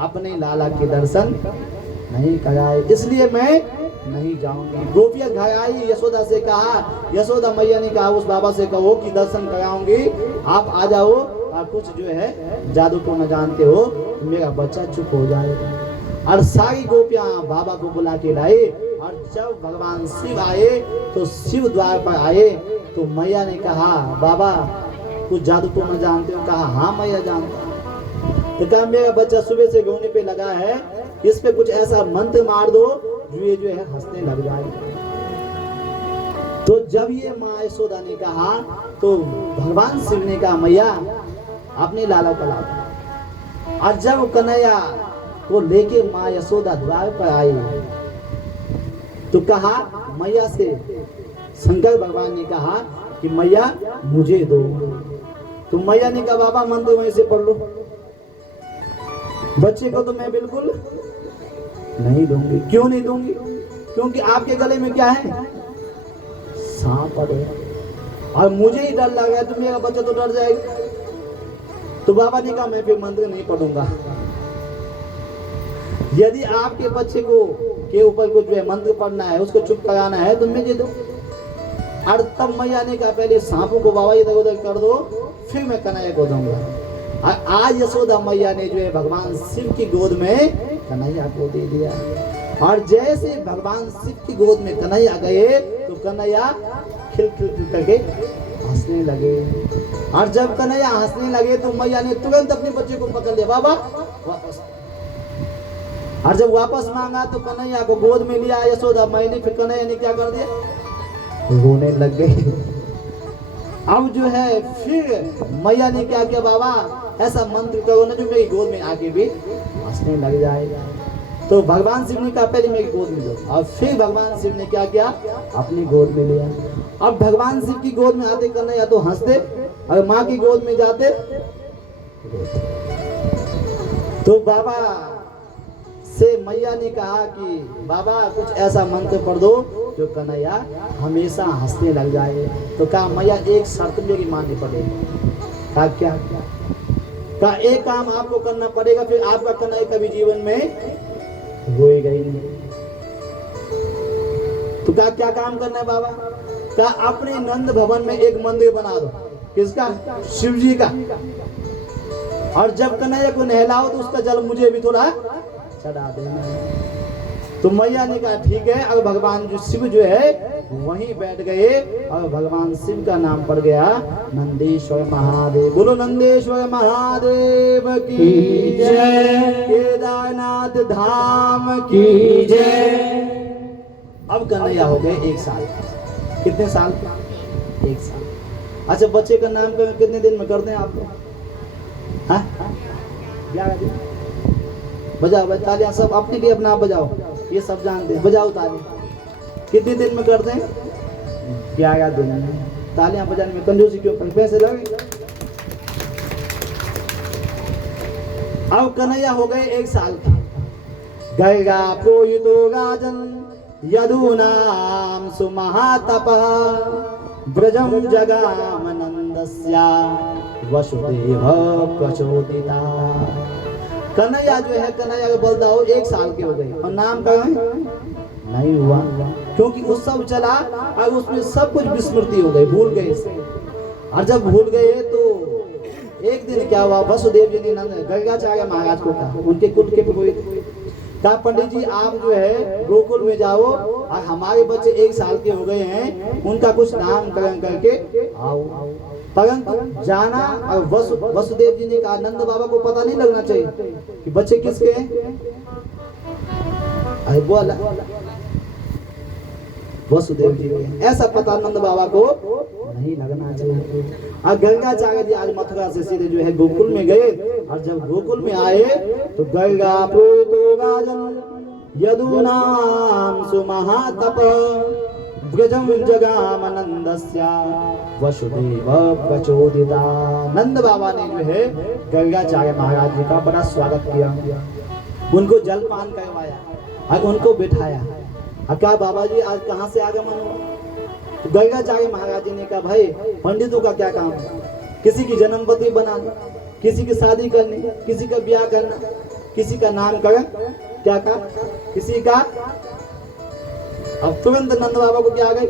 अपने लाला के दर्शन नहीं कराए, इसलिए मैं नहीं जाऊंगी। गोपियां घर आई, यशोदा से कहा, यशोदा मैया ने कहा उस बाबा से कहो कि दर्शन कराऊंगी, आप आ जाओ, और कुछ जो है जादू को न जानते हो तो मेरा बच्चा चुप हो जाएगा। और सारी गोपियां बाबा को बुला के लाए। और जब भगवान शिव आए तो शिव द्वार पर आए तो मैया ने कहा बाबा कुछ जादू को न जानते हो। कहा हाँ मैया जानता। तो कहा मेरा बच्चा सुबह से रोने पे लगा है, इस पे कुछ ऐसा मंत्र मार दो जो ये जो है हंसने लग जाए। तो जब ये माँ यशोदा ने कहा तो भगवान शिव ने कहा मैया अपने लाला को लाओ। और जब कन्हैया को लेके माँ यशोदा द्वार पर आई तो कहा मैया से, शंकर भगवान ने कहा कि मैया मुझे दो। तो मैया ने कहा बाबा मंत्र वहीं से पढ़ लो, बच्चे को तो मैं बिल्कुल नहीं दूंगी। क्यों नहीं दूंगी। क्योंकि आपके गले में क्या है सांप है, और मुझे ही डर लग रहा है तो मेरा बच्चा तो डर जाएगा। तो बाबा ने कहा मैं फिर मंत्र नहीं पढ़ूंगा। यदि आपके बच्चे को के ऊपर कुछ जो है मंत्र पढ़ना है, उसको चुप कराना है तो मुझे दो। और तब मैया ने कहा पहले सांपों को बाबा इधर उधर कर दो, फिर मैं कन्हैया को दूंगा। आज यशोदा मैया ने जो है भगवान शिव की गोद में कन्हैया को दे दिया। और जैसे भगवान शिव की गोद में कन्हैया गए तो कन्हैया खिल खिल खिल करके हंसने लगे। और जब कन्हैया हंसने लगे तो मैया ने तुरंत अपने बच्चे को पकड़ लिया, बाबा वापस। और जब वापस मांगा तो कन्हैया को गोद में लिया यशोदा मैया ने। फिर कन्हैया ने क्या कर दिया, रोने लग गए। अब जो है फिर मैया ने क्या किया, बाबा ऐसा मंत्र करो ना जो मेरी गोद में आके भी हंसने लग जाएगा। तो भगवान शिव ने कहा पहले मेरी गोद में लो। और फिर भगवान शिव ने क्या किया, अपनी गोद में लिया। अब भगवान शिव की गोद में आते कन्हैया तो हंसते, और माँ की गोद में जाते रोते। तो बाबा से मैया ने कहा कि बाबा कुछ ऐसा मंत्र पढ़ दो जो कन्हैया हमेशा हंसने लग जाए। तो कहा मैया एक शर्त मेरी माननी पड़ेगी। कहा क्या? कहा एक काम आपको करना पड़ेगा, फिर आपका कन्हैया कभी जीवन में रोएगा ही नहीं। तो कहा क्या काम करना है बाबा? कहा अपने नंद भवन में एक मंदिर बना दो। किसका? शिव जी का। और जब कन्हैया को नहलाओ तो उसका जल मुझे भी थोड़ा चढ़ा देना। तो मैया ने कहा ठीक है। अब भगवान जो शिव जो है वहीं बैठ गए और भगवान शिव का नाम पड़ गया नंदीश्वर महादेव। बोलो नंदीश्वर महादेव की जय, केदारनाथ धाम की जय। अब कन्हैया हो गए 1 साल। कितने साल? 1 साल। अच्छा बच्चे का नाम कितने दिन में करते हैं आप लोग? हाँ 11 दिन। बजाओ तालियां सब, अपने लिए अपना आप बजाओ, ये सब जानते हैं। बजाओ तालियां। कितने दिन में करते हैं? 11 दिन में। तालियां बजाने में कंजूसी क्यों? पैसे लगे। अब कन्हैया हो गए 1 साल के। गैगा पुरोहितो राजन यदूनाम सुमहातपः ब्रजम जगाम नंदस्या वसुदेव प्रचोदिता। कन्हैया जो है कन्हैया के बलदाऊ 1 साल के हो गए और नाम का नहीं हुआ, क्योंकि उत्सव चला और उसमें सब कुछ विस्मृति हो गई, भूल गए। और जब भूल गए तो एक दिन क्या हुआ, वसुदेव जी ने गर्गाचार्य महाराज को कहा, उनके कुल के पुरोहित, कहा पंडित जी आप जो है गोकुल में जाओ और हमारे बच्चे 1 साल के हो गए हैं, उनका कुछ नामकरण करके आओ। परंतु जाना और वसुदेव जी ने कहा नंद बाबा को पता नहीं लगना चाहिए कि बच्चे किसके हैं। अरे बोला वसुदेव जी के, ऐसा पता नंद बाबा को नहीं लगना चाहिए। और गर्गाचार्य जी आज मथुरा से सीधे जो है गोकुल में गए। और जब गोकुल में आए तो गर्गा पुरोहितो राजन यदूनाम सुमहातप ब्रजम जगाम नंदस्या वसुदेव प्रचोदिता। नंद बाबा ने जो है गर्गाचार्य महाराज जी का बड़ा स्वागत किया, उनको जलपान करवाया और उनको बिठाया। और क्या बाबा जी आज कहाँ से आगमन हुआ? तो गर्गाचार्य महाराज जी ने कहा भाई पंडितों का क्या काम है, किसी की जन्मपति बनाना, किसी की शादी करनी, किसी का ब्याह करना, किसी का नामकरण, क्या का किसी का। अब तुरंत नंद बाबा को क्या आ गई,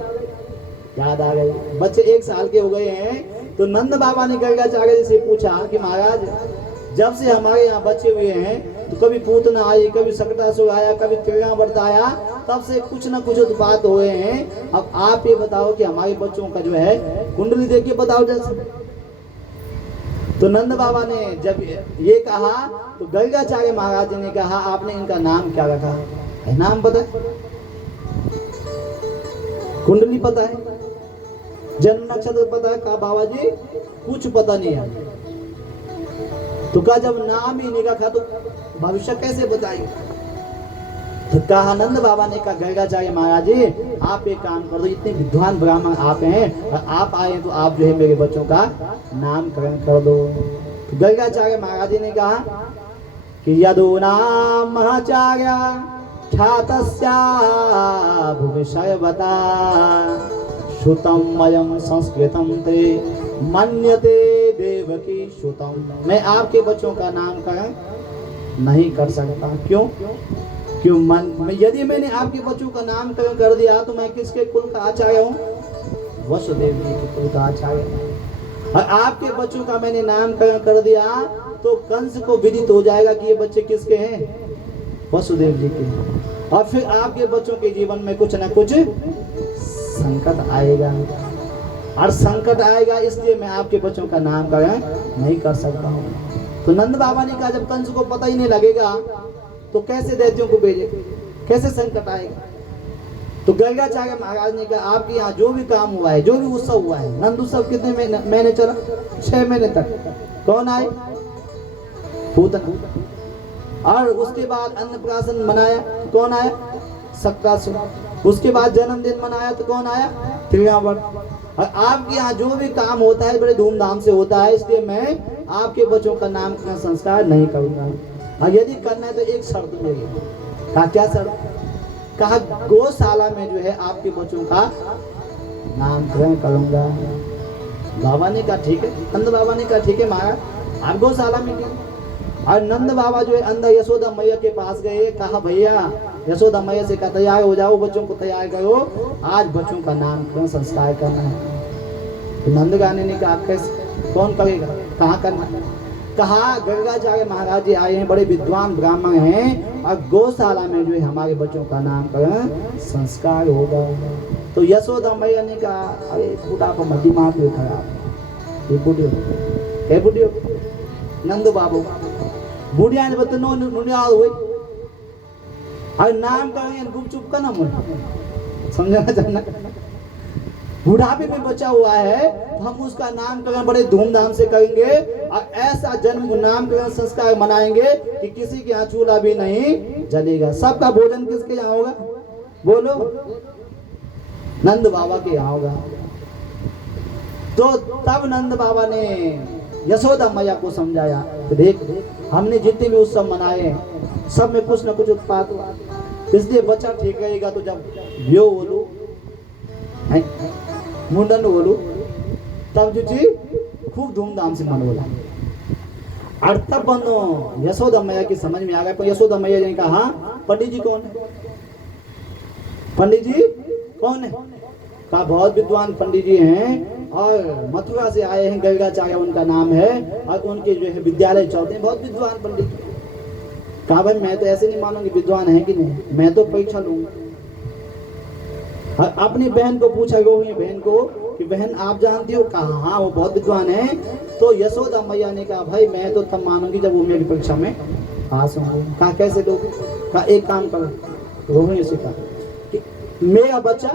याद आ गई, बच्चे 1 साल के हो गए हैं। तो नंद बाबा ने गर्गाचार्य जी से पूछा कि महाराज जब से हमारे यहाँ बच्चे हुए हैं तो कभी पूतना आई, कभी सकटासुर आया, कभी त्रियावर्त आया, तब से कुछ न कुछ उत्पात हुए हैं। अब आप ये बताओ कि हमारे बच्चों का जो है कुंडली देखिए बताओ जैसे। तो नंद बाबा ने जब ये कहा तो गर्गाचार्य महाराज जी ने कहा आपने इनका नाम क्या रखा है? नाम पता है, कुंडली पता है, जन्म नक्षत्र पता है? कहा बाबा जी कुछ पता नहीं है। तो कहा जब नाम ही नहीं रखा तो भविष्य कैसे बताएंगे? तो कहा नंद बाबा ने कहा गर्गाचार्य महाराज जी आप एक काम कर दो, इतने विद्वान ब्राह्मण आप हैं और आप आए तो आप जो है मेरे बच्चों का नामकरण कर दो। तो गर्गाचार्य महाराज जी ने कहा कि यदूनाम महाचार्य ख्यातस्या भूमिशयवता श्रुतम मयम संस्कृतम ते मन्यते देवकी श्रुतम। मैं आपके बच्चों का नामकरण नहीं कर सकता। क्यों? क्यों यदि मैंने आपके बच्चों का नामकरण कर दिया तो मैं किसके कुल का आचार्य हूँ? वसुदेव जी के कुल का आचार्य। और आपके बच्चों का मैंने नामकरण कर दिया तो कंस को विदित हो जाएगा कि ये बच्चे किसके हैं, वसुदेव जी के हैं। और फिर आपके बच्चों के जीवन में कुछ ना कुछ संकट आएगा, और संकट आएगा इसलिए मैं आपके बच्चों का नामकरण नहीं कर सकता हूँ। तो नंद बाबा ने कहा जब कंस को पता ही नहीं लगेगा तो कैसे दैत्यों को भेजे, कैसे संकट आएगा। तो गर्गाचार्य महाराज ने कहा आपके यहाँ जो भी काम हुआ है, जो भी उत्सव हुआ है, नंद उत्सव कितने महीने चला, 6 महीने तक। कौन आए, पूतना। और उसके बाद अन्नप्राशन मनाया, कौन आया, सक्कासुर। उसके बाद जन्मदिन मनाया तो कौन आया, त्रियावर। और आपके यहाँ जो भी काम होता है बड़े धूमधाम से होता है, इसलिए मैं आपके बच्चों का नाम का संस्कार नहीं करूंगा। और यदि करना है तो एक शर्त मेरी। कहा क्या शर्त, कहा गौशाला में जो है आपके बच्चों का नामकरण करूंगा। बाबा ने कहा ठीक है, नंद बाबा ने कहा ठीक है महाराज आप गौशाला में क्यों। और नंद बाबा जो है अंदर यशोदा मैया के पास गए, कहा भैया यशोदा मैया से कहा तैयार हो जाओ, बच्चों को तैयार करो, आज बच्चों का नामकरण संस्कार करना है। तो नंद गाने ने कहा कैसे, कौन करेगा, कहाँ करना। कहा गर्गाचार्य महाराज जी आए हैं, बड़े विद्वान ब्राह्मण हैं, और गौशाला में जो है हमारे बच्चों का नामकरण संस्कार होगा। तो यशोदा मैया ने कहा अरे बूढ़ा को मत दिमाग में खराब, ये बूढ़ी हो नंद बाबू बुढ़िया ने बता नो नुनिया हुई और नाम करेंगे गुपचुप का ना मुझे समझना चाहना। बुढ़ापे में बचा हुआ है तो हम उसका नामकरण बड़े धूमधाम से करेंगे और ऐसा जन्म नामकरण संस्कार मनाएंगे कि किसी के यहाँ चूल्हा भी नहीं जलेगा। सबका भोजन किसके यहाँ होगा, बोलो, नंद बाबा के यहाँ होगा। तो तब नंद बाबा ने यशोदा मैया को समझाया तो देख हमने जितने भी उत्सव मनाए सब में कुछ न कुछ उत्पाद हुआ, इसलिए बच्चा ठीक रहेगा। तो जब व्यो बोलू मुंडन बोलू तब जो चीज खूब धूमधाम से मन बोला। और तब बनो यशोदा मैया की समझ में आ गया। यशोदा मैया ने कहा पंडित जी कौन है, पंडित जी कौन है। कहा बहुत विद्वान पंडित जी हैं और मथुरा से आए हैं, गर्गाचार्य उनका नाम है और उनके जो है विद्यालय चलते हैं, बहुत विद्वान पंडित। कहा भाई मैं तो ऐसे नहीं मानूंगी विद्वान है कि नहीं, मैं तो परीक्षा लूंगा। और अपनी बहन को पूछा रोहिणी बहन को कि बहन आप जानती हो, कहा हाँ वो बहुत विद्वान है। तो यशोदा मैया ने कहा भाई मैं तो तब मानूंगी जब वो मेरी परीक्षा में पास होंगे। कहा कैसे लोग, कहा एक काम करो, रोहिणी से कहा कि मेरा बच्चा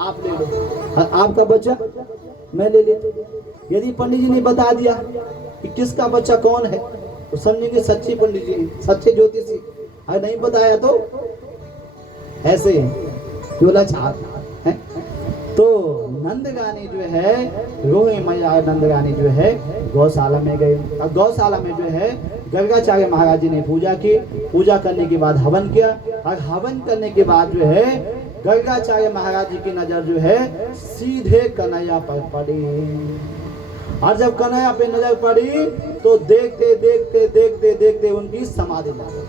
आप ले लो और आपका बच्चा मैं ले लेती। यदि पंडित जी ने बता दिया कि किसका बच्चा कौन है तो समझेंगे सच्चे पंडित जी, सच्चे ज्योतिषी। और नहीं बताया तो ऐसे ही चोला छाप है। तो नंदगानी जो है रोहिणी मैया नंदगानी जो है गौशाला में गए। और गौशाला में जो है गर्गाचार्य महाराज जी ने पूजा की, पूजा करने के बाद हवन किया और हवन करने के बाद जो है गर्गाचार्य महाराज जी की नजर जो है सीधे कन्हैया पर पड़ी। और जब कन्हैया पे नजर पड़ी तो देखते देखते देखते देखते उनकी समाधि लगी,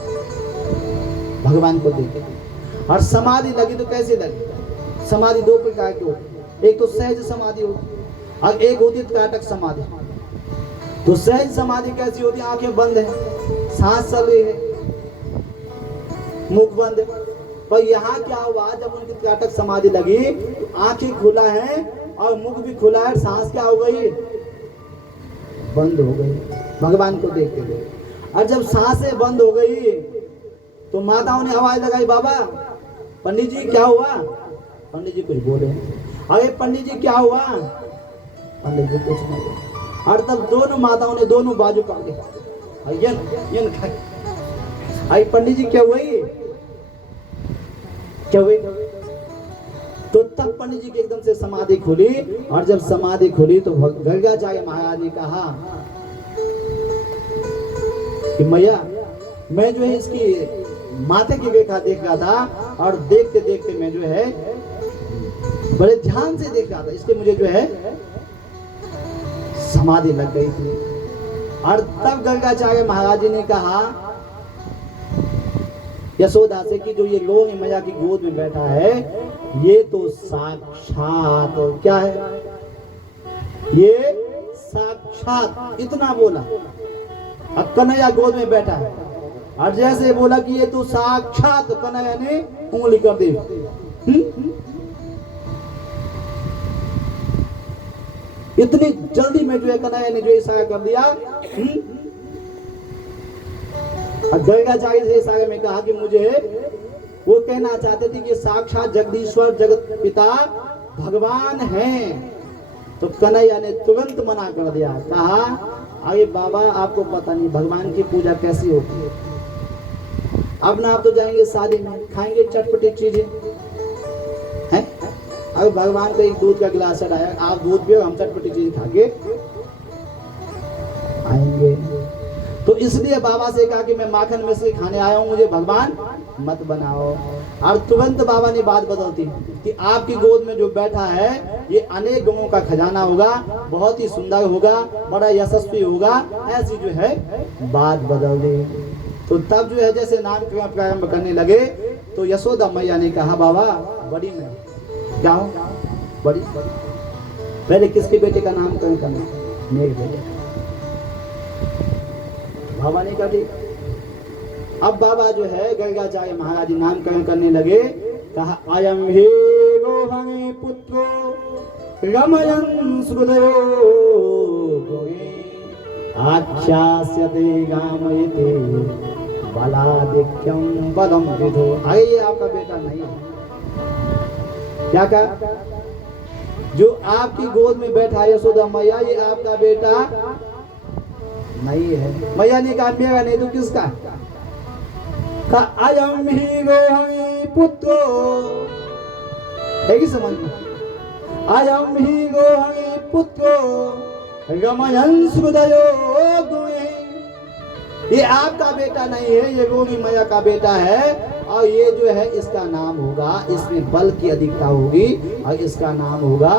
भगवान को देखे। और समाधि लगी तो कैसे लगी, समाधि दो प्रकार की होती, एक तो सहज समाधि होती और एक होती त्राटक समाधि। तो सहज समाधि कैसी होती, आंखें बंद है, सांस चल रही है, मुख बंद है। पर यहाँ क्या हुआ, जब उनकी त्राटक समाधि लगी तो आंखें खुला है और मुख भी खुला है, सांस क्या हो गई, बंद हो गई भगवान को देखते हुए। और जब सांसें बंद हो गई तो माताओं ने आवाज लगाई बाबा पंडित जी क्या हुआ। पंडित जी कुछ बोले, अरे पंडित जी क्या हुआ, पंडित जी कुछ नहीं। और तब दोनों माताओं ने दोनों बाजू पकड़े, अरे पंडित जी क्या हुई, क्या हुई। तो तब पंडित जी की एकदम से समाधि खुली। और जब समाधि खुली तो गर्गाचार्य महाराज ने कहा कि मैया मैं जो है इसकी माथे की रेखा देख रहा था और देखते देखते मैं जो है बड़े ध्यान से देख रहा था, इसलिए मुझे जो है समाधि लग गई थी। और तब गर्गाचार्य महाराज जी ने कहा यशोदा से कि जो ये रोहिणी मैया की गोद में बैठा है ये तो साक्षात क्या है, ये साक्षात इतना बोला। अब कन्हैया गोद में बैठा है और जैसे बोला कि ये तो साक्षात, कन्हैया ने उंगली कर दी। इतनी जल्दी में जो है कन्हैया ने जो इशारा कर दिया। और गर्गाचार्य से इशारे में कहा कि मुझे, वो कहना चाहते थे कि साक्षात जगदीश्वर जगत पिता भगवान हैं। तो कन्हैया ने तुरंत मना कर दिया, कहा अरे बाबा आपको पता नहीं भगवान की पूजा कैसी होती है। अब ना आप तो जाएंगे शादी में, खाएंगे चटपटी चीजें हैं। अब भगवान को एक दूध का गिलास चढ़ाया, आप दूध पियो, हम चटपटी चीज खा के आएंगे। तो इसलिए बाबा से कहा कि मैं माखन मिश्री खाने आया हूं, मुझे भगवान मत बनाओ। और तुरंत बाबा ने बात बदलती कि आपकी गोद में जो बैठा है ये अनेक गुणों का खजाना होगा, बहुत ही सुंदर होगा, बड़ा यशस्वी होगा। ऐसी जो है बात बदल दी। तो तब जो है जैसे नामकरण प्रारंभ करने लगे तो यशोदा मैया ने कहा बाबा बड़ी में क्या हो, बड़ी पहले किसके बेटे का नामकरण करना, मेरे बेटे। बाबा ने कहा ठीक। अब बाबा जो है गर्गाचार्य महाराज नामकरण करने लगे। कहा अयम हे रोहणे पुत्रो रमयन् सुहृदयो गोये आख्यास्यते गामयते बलादिक्यं बलम विदो। ये आपका बेटा नहीं है। क्या कहा, जो आपकी गोद में बैठा है यशोदा मैया, ये आपका बेटा नहीं है। मैया ने कहा मेरा नहीं तो किसका। अयम ही गोहणी पुत्रो, है कि समझ में, अयम ही गोहणी पुत्रो रमयन् सुहृदयो गोये। ये आपका बेटा नहीं है, ये गोनी मैया का बेटा है। और ये जो है इसका नाम होगा, इसमें बल की अधिकता होगी और इसका नाम होगा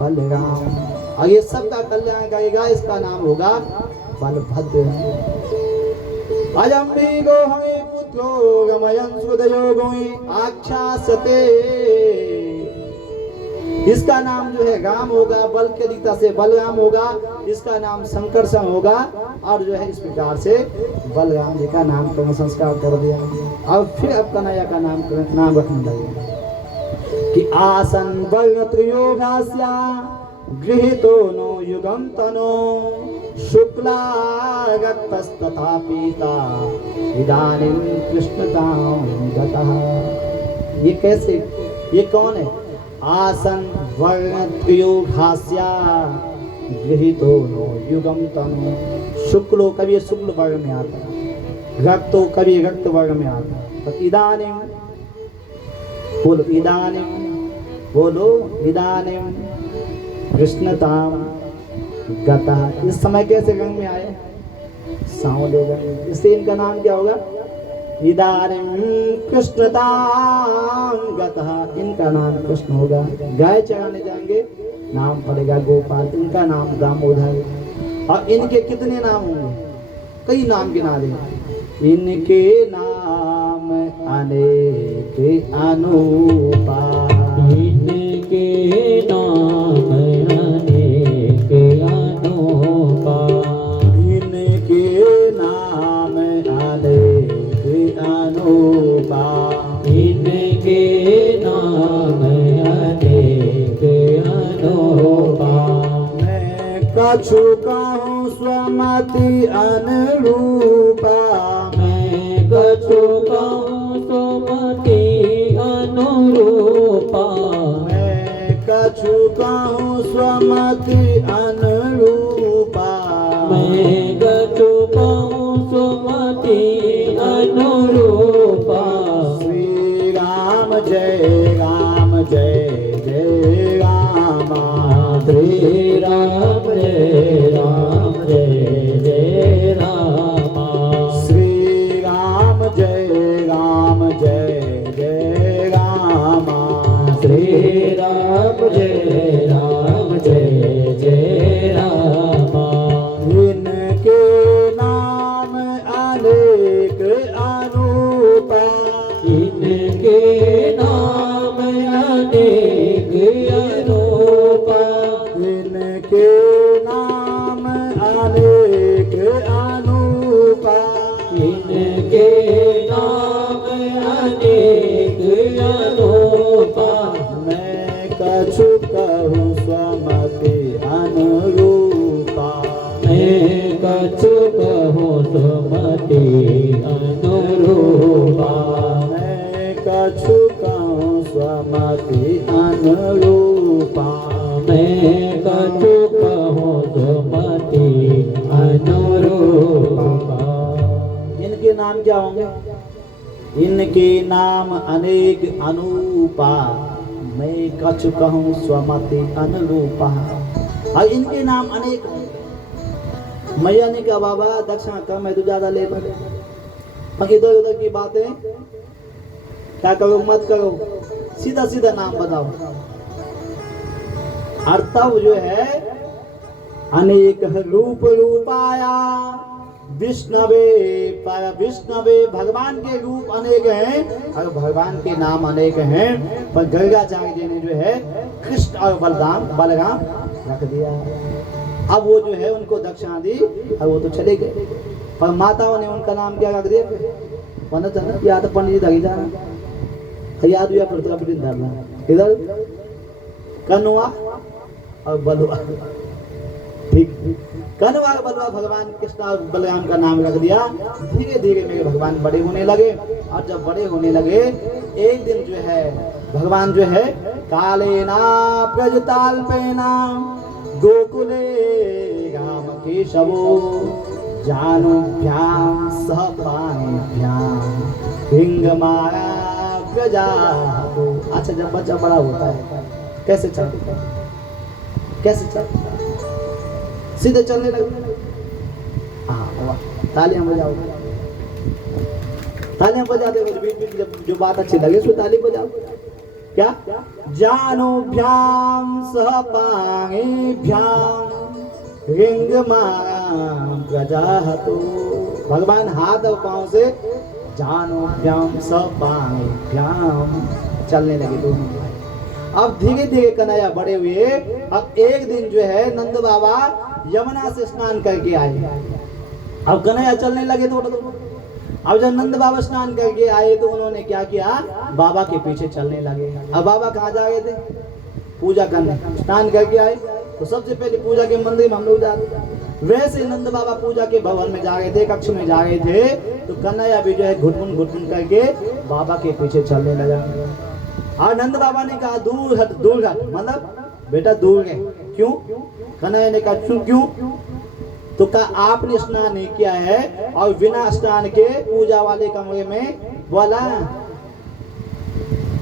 बलराम। और ये सबका कल्याण करेगा, इसका नाम होगा बलभद्र। अयम भी गोहणे पुत्रो रमयन् सुहृदयो गोये आख्यास्यते, इसका नाम जो है राम होगा, बल की अधिकता से बलराम होगा, इसका नाम संकर्षण होगा। और जो है इस प्रकार से बलराम जी का नामकरण संस्कार कर दिया। और फिर अब कन्हैया का नाम रखने लगे कि आसन वर्ण त्रयोगास्या गृहीतो नो युगम तनो शुक्ला रक्तस्तथा पीता इदानीं कृष्णतां गतः। ये कैसे, ये कौन है। आसन वर्ण त्रयोगास्या गृहीतो नो युगम तनु, शुक्लो कभी शुक्ल वर्ण में आता है, रक्तो कभी रक्त वर्ण में आता है। तो इदानीं बोलो, इदानीं बोलो, इदानीं कृष्णताम गतः। इस समय कैसे रंग में आए, सांवले रंग। इससे इनका नाम क्या होगा, इदानीं कृष्णतां गतः, इनका नाम कृष्ण होगा। गाय चराने जाएंगे, नाम पड़ेगा गोपाल, इनका नाम दामोदर। और इनके कितने नाम होंगे, कई नाम गिना देंगे। इनके नाम अनेक अनुपा, इनके नाम अनेक अनुपा, इनके नाम अनेक अनुपा, इनके नाम अनेक अनुपा। मैं कछु कहूँ स्वमति अनुरूपा, मैं कछु कहूँ सुमति अनुरूपा, मैं कछु कहूँ स्वमति अनुरूपा, मैं कछु कहूँ सुमति अनुरूपा। श्री राम जय राम जय जय राम, श्री राम जय राम जय जय राम, श्री राम जय राम जय जय राम, श्री राम जय राम जय जय राम। इनके नाम अनेक अनुपा, इनके नाम अनेक अनुपा, इनके नाम अनेक अनूपा मैं कछु कहूँ स्वमति अनुरूपा मैं कछु कहूँ सुमति अनुरूपा मैं कछु कहूँ स्वमति अनुरूपा मैं कछु कहूँ सुमति अनुरूपा। इनके नाम क्या होंगे? इनके नाम अनेक अनूपा मैं कछु कहूँ स्वमति अनुरूपा। और इनके नाम अनेक होंगे। मैया ने कहा बाबा दक्षिणा कम है तो ज्यादा ले लो, इधर उधर की बातें क्या करो मत करो, सीधा सीधा नाम बताओ। और तब जो है अनेक रूप रूपाया विष्णवे पर विष्णवे भगवान के रूप अनेक हैं और भगवान के नाम अनेक हैं, पर गर्गाचार्य जी ने जो है कृष्ण और बलराम रख दिया। अब वो जो है उनको दक्षिणा दी और वो तो चले गए, पर माताओं ने उनका नाम क्या रख दिया? पंडित या तो पंडित जी धरी जाना याद हुआ प्रताप इधर कनुआ और बलुआ, ठीक कनुआ और बलुआ भगवान कृष्ण और बलराम का नाम रख दिया। धीरे धीरे मेरे भगवान बड़े होने लगे और जब बड़े होने लगे एक दिन जो है भगवान जो है कालेना प्रजताल्पेना गोकुले राम केशवो जानुभ्याम सह पाणिभ्याम हिंगमाया प्रजा। अच्छा जब बच्चा बड़ा होता है कैसे चलता है? कैसे चलता? सीधे चलने लगे। हाँ तालियां बजाओ, तालियां बजाते हो बीच बीच जब जो बात अच्छी लगे उसमें ताली बजाओ। क्या? जानोभ्याम सह पाणिभ्याम रिंगमायाम प्रजाहतो। भगवान हाथ और पांव से जानोभ्याम सह पाणिभ्याम चलने लगे दोनों भाई। अब धीरे धीरे कन्हैया बड़े हुए। अब एक दिन जो है नंद बाबा यमुना से स्नान करके आए। अब कन्हैया चलने लगे तो अब जब नंद बाबा स्नान करके आए तो उन्होंने क्या किया? बाबा के पीछे चलने लगे। अब बाबा कहाँ जा रहे थे? पूजा करने। स्नान करके आए तो सबसे पहले पूजा के मंदिर में हम लोग जाते। वैसे नंद बाबा पूजा के भवन में जा रहे थे, कक्ष में जा रहे थे, तो कन्हैया भी जो है घुटमुन घुटमुन करके बाबा के पीछे चलने लगा। और नंद बाबा ने कहा दूर हट, दूर हट, मतलब बेटा दूर है। क्यों? कन्हैया ने कहा क्यों? तो कहा आपने स्नान नहीं किया है और बिना स्नान के पूजा वाले कमरे में बोला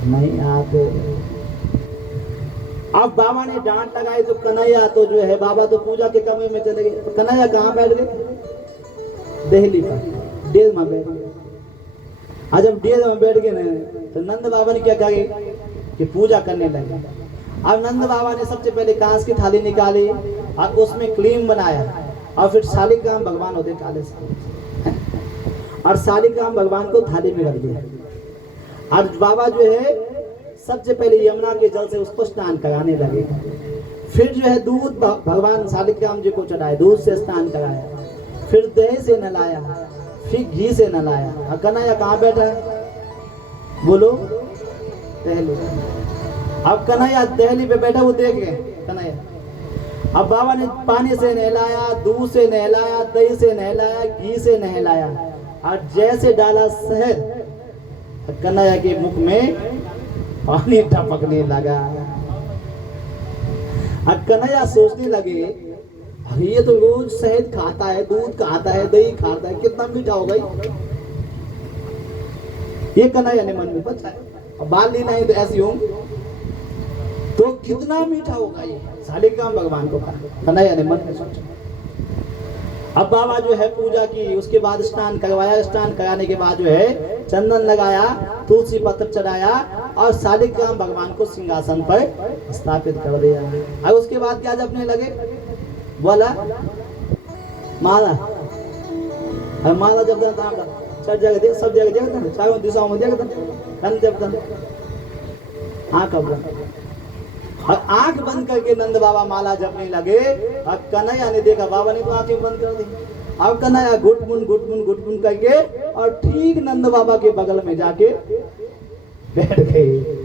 नहीं आते। अब बाबा ने डांट लगाई तो कन्हैया तो जो है बाबा तो पूजा के कमरे में चले गए। तो कन्हैया कहाँ बैठ गए? दिल्ली पर डेल में बैठ गए। आज जब डेल में बैठ गए ना तो नंद बाबा ने क्या कहा कि पूजा करने लगे। अब नंद बाबा ने सबसे पहले कांच की थाली निकाली और उसमें क्रीम बनाया और फिर शालिग्राम भगवान होते काले से और शालिग्राम भगवान को थाली में रख दिया। और बाबा जो है सबसे पहले यमुना के जल से उसको स्नान कराने लगे। फिर जो है दूध भगवान शालिग्राम जी को चढ़ाए, दूध से स्नान कराया, फिर दही से नहलाया, फिर घी से नहलाया। और कन्हैया कहाँ बैठा है? बोलो दहली। अब कन्हैया दहली पे बैठा वो देख गए कन्हैया। अब बाबा ने पानी से नहलाया, दूध से नहलाया, दही से नहलाया, घी से नहलाया और जैसे डाला शहद कन्हैया के मुख में पानी टपकने लगा। अब कन्हैया सोचने लगे ये तो रोज शहद खाता है, दूध खाता है, दही खाता है, कितना मीठा होगा ये कन्हैया ने मन में पछताया। बाल लीला है तो ऐसी हो तो कितना मीठा होगा ये शालिग्राम भगवान को कहा। कन्हैया ने मन में सोचा। अब बाबा जो है पूजा की, उसके बाद स्नान करवाया। स्नान कराने के बाद जो है चंदन लगाया, तुलसी पत्र चढ़ाया और शालिग्राम भगवान को सिंहासन पर स्थापित कर दिया। और उसके बाद क्या जपने लगे? बोला माला। और माला जब था सब जगह देख, सब जगह देखता, चारों दिशाओं में देखता, आंख बंद और आंख बंद करके नंद बाबा माला जपने लगे। अब कन्हैया ने देखा बाबा ने तो आंखें बंद कर दी। अब कन्हैया घुटमुन घुटमुन घुटमुन करके और ठीक नंद बाबा के बगल में जाके बैठ गए।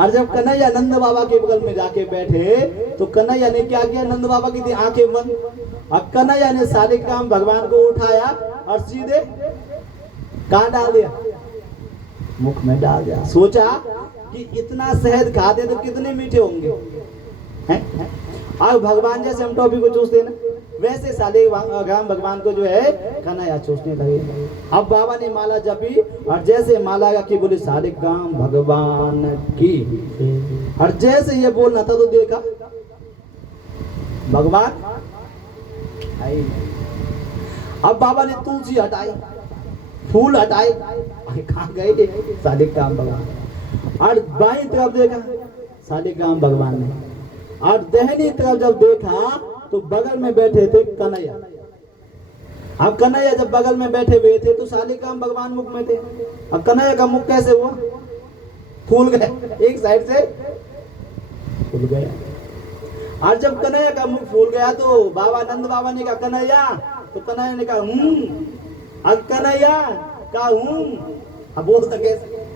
और जब कन्हैया नंद बाबा के बगल में जाके बैठे तो कन्हैया ने क्या किया, नंद बाबा की थी आंखें बंद, और कन्हैया ने शालिग्राम भगवान को उठाया और सीधे कहाँ डाल दिया, मुख में डाल दिया। सोचा कि इतना शहद खाते तो कितने मीठे होंगे हैं? और भगवान जैसे हम टॉफी को चूसते हैं ना, वैसे शालिग्राम भगवान को जो है कन्हैया चूसने लगे। अब बाबा ने माला जपी और जैसे माला की बोली शालिग्राम भगवान की, और जैसे ये बोलना था तो देखा भगवान आई। अब बाबा ने तुलसी हटाई, फूल हटाए, कहाँ गए शालिग्राम भगवान। और बाईं तरफ देखा शालिग्राम भगवान ने, और दाहिनी तरफ जब देखा तो बगल में बैठे थे कन्हैया। अब कन्हैया जब बगल में बैठे हुए थे तो शालिग्राम भगवान मुख में थे। अब कन्हैया का मुख कैसे हुआ, फूल गए, एक साइड से फूल गया। और जब कन्हैया का मुख फूल गया तो बाबा नंद बाबा ने कहा कन्हैया, तो कन्हैया ने कहा अब कन्हैया का अब बोलता कैसे,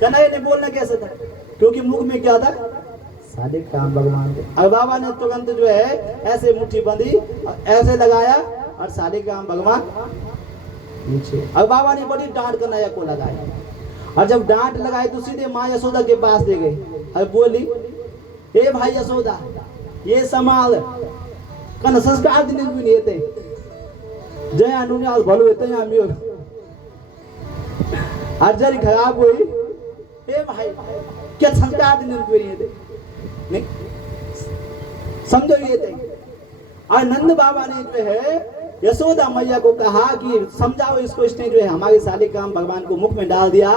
कन्हैया ने बोलना कैसे था, क्योंकि मुख में क्या था, शालिग्राम भगवान। अब बाबा ने तुरंत जो है ऐसे मुट्ठी बंधी, ऐसे लगाया और शालिग्राम भगवान नीचे। अब बाबा ने बड़ी डांट कन्हैया को लगाई, और जब डांट लगाई तो सीधे माँ यशोदा के पास ले गई। अब बोली, हे भाई यशोदा, ये समाल कन संस्कार दिन भी नहीं थे, जय अनुन्याल भलो होते हैं हम अर्जरी खराब हुई। हे भाई, क्या संस्कार दिन भी नहीं थे, नहीं समझो ये थे। और नंद बाबा ने जो है यशोदा मैया को कहा कि समझाओ इसको, इसने जो है हमारे शालिग्राम भगवान को मुख में डाल दिया।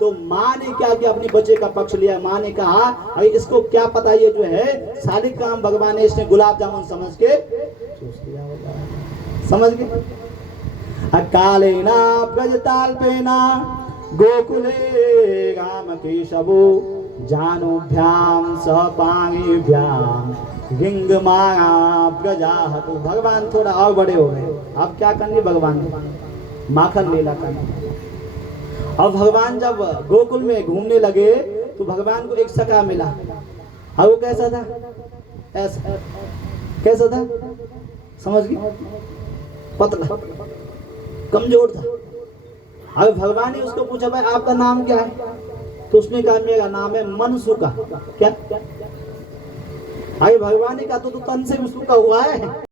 तो माँ ने क्या किया, अपने बच्चे का पक्ष लिया। माँ ने कहा अरे इसको क्या पता, ये जो है शालिग्राम भगवान है, इसने गुलाब जामुन समझ के चूस लिया होगा, समझ गए। कालेना ब्रजताल्पेना गोकुले राम केशवो जानुभ्याम सपांगिभ्याम विंगमाया प्रजाहतु। भगवान थोड़ा और बड़े हो गए, अब क्या करने, भगवान ने माखन लीला करनी। अब भगवान जब गोकुल में घूमने लगे तो भगवान को एक सखा मिला, और वो कैसा था, ऐसा कैसा था, समझ गए, पतला कमजोर था। अब भगवान ने उसको पूछा भाई आपका नाम क्या है, तो उसने कहा मेरा नाम है मनसुका। क्या, अरे भगवान ने कहा तो तन से भी सूखा हुआ है।